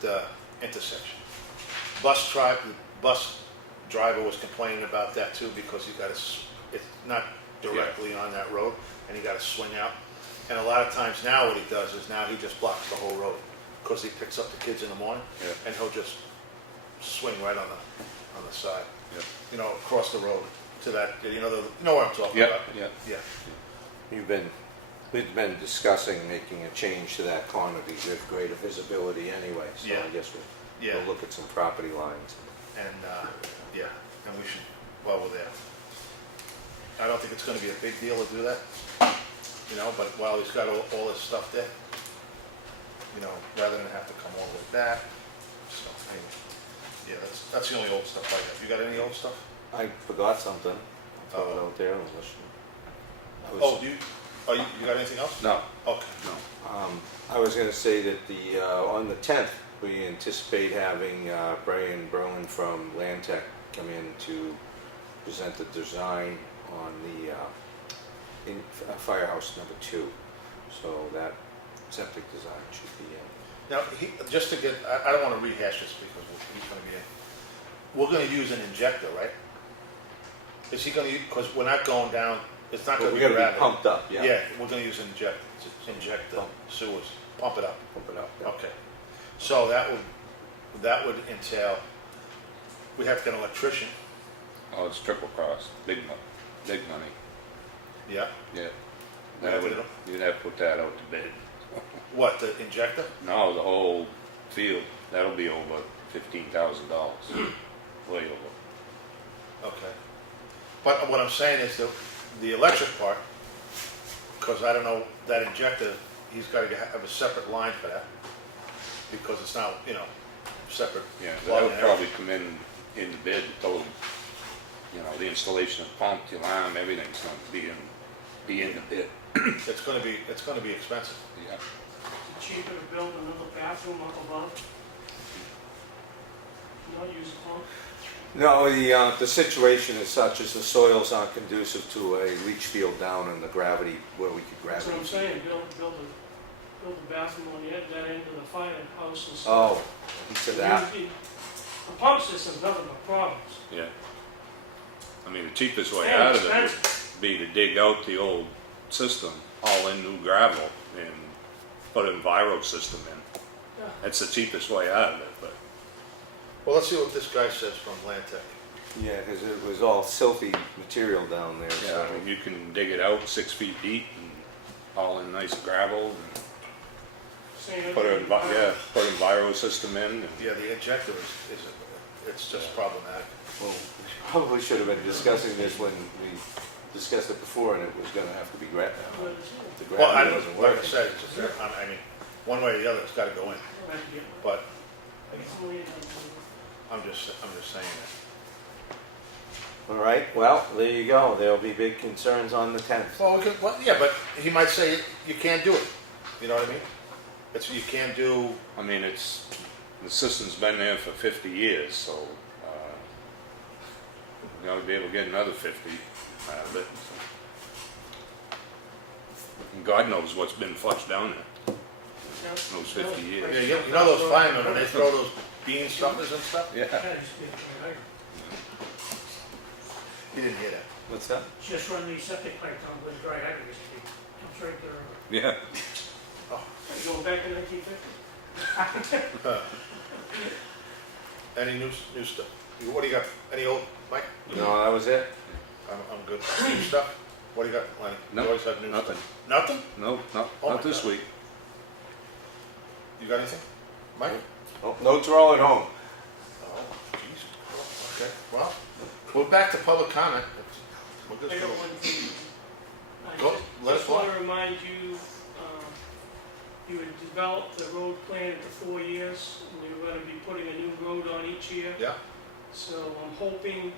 the intersection. The bus driver was complaining about that too, because it's not directly on that road, and you gotta swing out. And a lot of times now what he does is now he just blocks the whole road, because he picks up the kids in the morning, Yeah. and he'll just swing right on the side, Yeah. across the road to that, you know what I'm talking Yeah, about? yeah. Yeah. We've been discussing making a change to that corner to give greater visibility anyway, so Yeah. I guess Yeah. we'll look at some property lines. And, and we should, while we're there. I don't think it's gonna be a big deal to do that, but while he's got all this stuff there, rather than have to come all the way back. So, anyway, yeah, that's the only old stuff I got. You got any old stuff? I forgot something. I'll throw it out there. Oh, you got anything else? No, Okay. no. I was going to say that on the 10th, we anticipate having Brian Berlin from Land Tech come in to present the design on the firehouse number 2. So that septic design should be in. Now, just to get, I don't wanna rehash this because he's gonna be in. We're gonna use an injector, right? Is he gonna use, because we're not going down, it's not But gonna we be gotta be gravity. pumped up, yeah. Yeah, we're gonna use an inject, inject the Pump. sewers, pump it up. Pump it up, yeah. Okay. So that would entail, we have to get an electrician, Oh, it's triple cost, big money, yeah? yeah. We have to do- You'd have to put that out to bid. What, the injector? No, the whole field, that'll be over $15,000, way over. Okay. But what I'm saying is the electric part, because I don't know, that injector, he's gotta have a separate line for that. Because it's not, separate. Yeah, plug that would and probably come in the bid, total, the installation of pump, the alarm, everything's gonna be in the bid. everything. It's gonna be expensive. Yeah. Is it cheaper to build another bathroom up above? Not use a pump? No, the situation is such as the soils aren't conducive to a leach field down in the gravity, where we could That's gravity. what I'm saying, build a bathroom on the that end of the firehouse and stuff. Oh, he said that. The pump system's nothing but problems. Yeah. I mean, the cheapest way And out of it expensive. would be to dig out the old system, haul in new gravel, and put an enviro system in. Yeah. That's the cheapest way out of it, but Well, let's see what this guy says from Lantec. Yeah, because it was all silty material down there, yeah, so. I mean, you can dig it out 6 feet deep and haul in nice gravel and Saying put it- an enviro system in. And Yeah, the injector is it's just problematic. Well, we probably should have been discussing this when we discussed it before, and it was gonna have to be the Well, I gravity don't, wasn't like I working. said, it's just, I mean, one way or the other, it's gotta go in. But I'm just saying that. All right, well, there you go. There'll be big concerns on the 10th. Well, yeah, but he might say you can't do it. You know what I mean? You can't do, I mean, the system's been there for 50 years, so we'll be able to get another 50 out of it. And God knows what's been flushed down there those 50 years. you know those firemen, when they throw those bean stuffers and stuff? Yeah. You didn't hear that. What's that? Just run the septic pipe down with dry hydrant, comes right there. Yeah. You going back to 1950? Any new stuff? What do you got? Any old, Mike? No, that was it. I'm good. New stuff? What do you got, Lenny? No, You always have new nothing. stuff. Nothing? No, Oh my not this God. week. You got anything? Mike? Oh, notes are all at home. Oh, jeez. Okay, well, we're back to public comment. We're good I got for- one thing. I Go, let us just know. want to remind you, you had developed the road plan for 4 years, and you're going to be putting a new road on each year. Yeah, So I'm hoping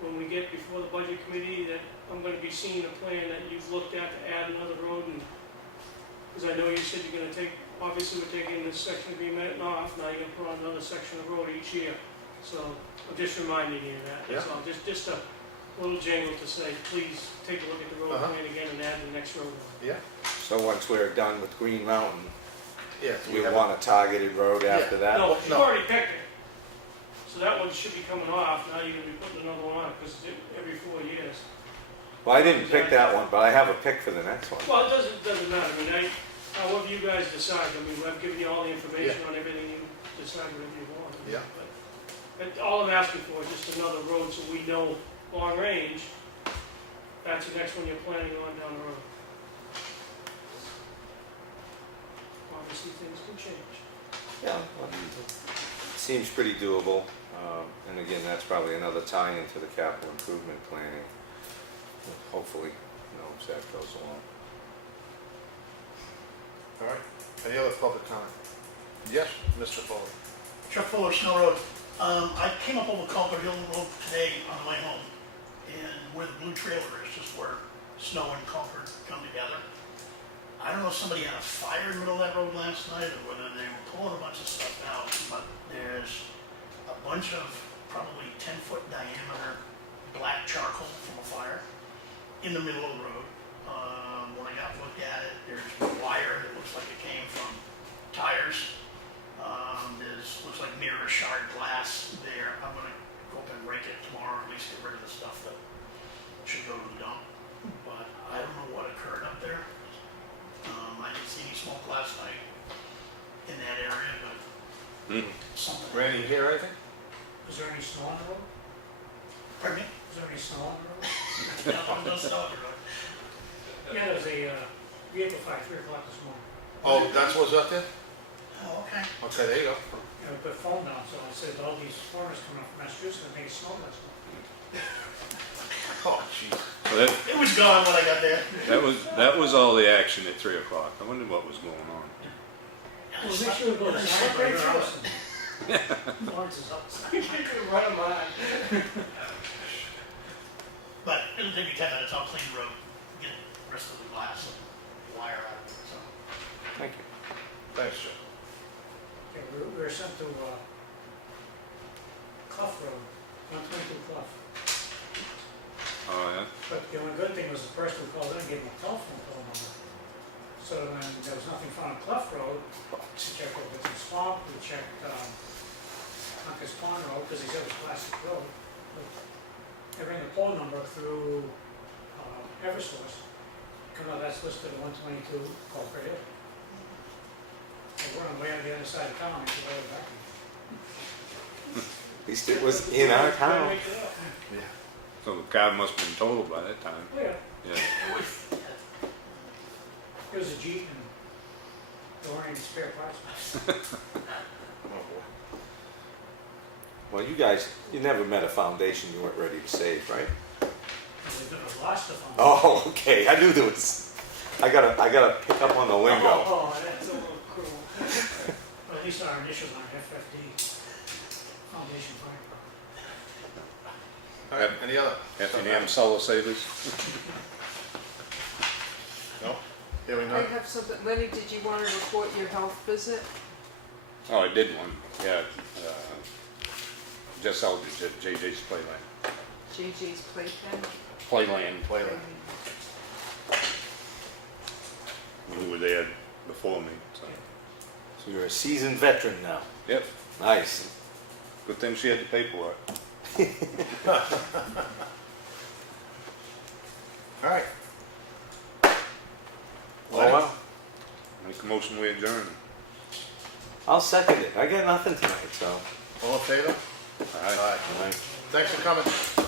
when we get before the budget committee that I'm going to be seeing a plan that you've looked at to add another road. And because I know you said you're going to take, obviously we're taking this section of Green Mountain off, now you're going to put on another section of road each year. So I'm just reminding you of that. That's all. Just a little jingle to say, please take a look at the road Uh-huh. plan again and add the next road. yeah, So once we're done with Green Mountain, yeah. we want a targeted road after that? No, well, you've no. already picked it. So that one should be coming off, now you're gonna be putting another one on, because every 4 years. Well, I didn't pick that one, but I have a pick for the next one. Well, it doesn't matter, I mean, however you guys decide, I mean, I've given you all the information on everything, you decide whatever you want. Yeah. But all I'm asking for is just another road, so we know long range, that's the next one you're planning on down the road. Obviously, things can change. Yeah. Seems pretty doable. And again, that's probably another tie into the capital improvement planning. Hopefully, as that goes along. All right, any other public comment? Yes, Mr. Foley. Chuck Fuller, Snow Road. I came up over Concord Hill Road today on the way home, and where the blue trailer is, just where Snow and Concord come together. I don't know if somebody had a fire in the middle of that road last night, or whether they were pulling a bunch of stuff out, but there's a bunch of probably 10-foot diameter black charcoal from a fire in the middle of the road. When I got looked at it, there's wire that looks like it came from tires area, but Hmm. something. Randy, you hear anything? Is there any snow on the road? Pardon me? Is there any snow on the road? No snow on the road. Yeah, there was a vehicle fire at 3 o'clock this morning. Oh, that's what's up there? Oh, okay. Okay, there you go. You know, put phone down, so I said, all these foreigners coming up from Massachusetts, I think it's snow last night. Oh, jeez. So that, It was gone when I got there. that was all the action at 3 o'clock. I wonder what was going on. Well, make sure we go to I the slept side by right your through house. and Lawrence is outside. Run a mile. But it'll take me 10 minutes, I'll clean the road, get the rest of the glass and wire out of it, so. Thank you. Thanks, Joe. Okay, we were sent to Clough Road, 122 Clough. Oh, yeah? But the only good thing was the person who called in and gave him a telephone call number. So when there was nothing found on Clough Road, we checked over the swamp, we checked Uncas Pond Road, because he said it was Classic Road. They ran the phone number through Eversource. Come out, that's listed at 122 Culver Hill. So we're on the way on the other side of town, it's way back. At least it was in our town. Yeah. So the car must have been totaled by that time. Oh, yeah, Yeah. it was a Jeep and there weren't any spare parts. Oh, boy. Well, you guys, you never met a foundation you weren't ready to save, right? We've never lost the phone. Oh, okay, I knew there was, I gotta pick up on the lingo. Oh, that's a little cruel. But at least our initials on FFD, Foundation Fire. All right, any other? Effingham Solar Savers? No? Hearing I none? have something, Lenny, did you want to report your health visit? Oh, I did one, yeah. Just out at JJ's Playland. JJ's Playpen? Playland, Playland. who were there before me, so. So you're a seasoned veteran now. Yep, Nice. good thing she had the paperwork. All right. Well, Make a motion, we adjourn. I'll second it. I got nothing tonight, so. All in favor? All right. Aye. All right. Thanks for coming.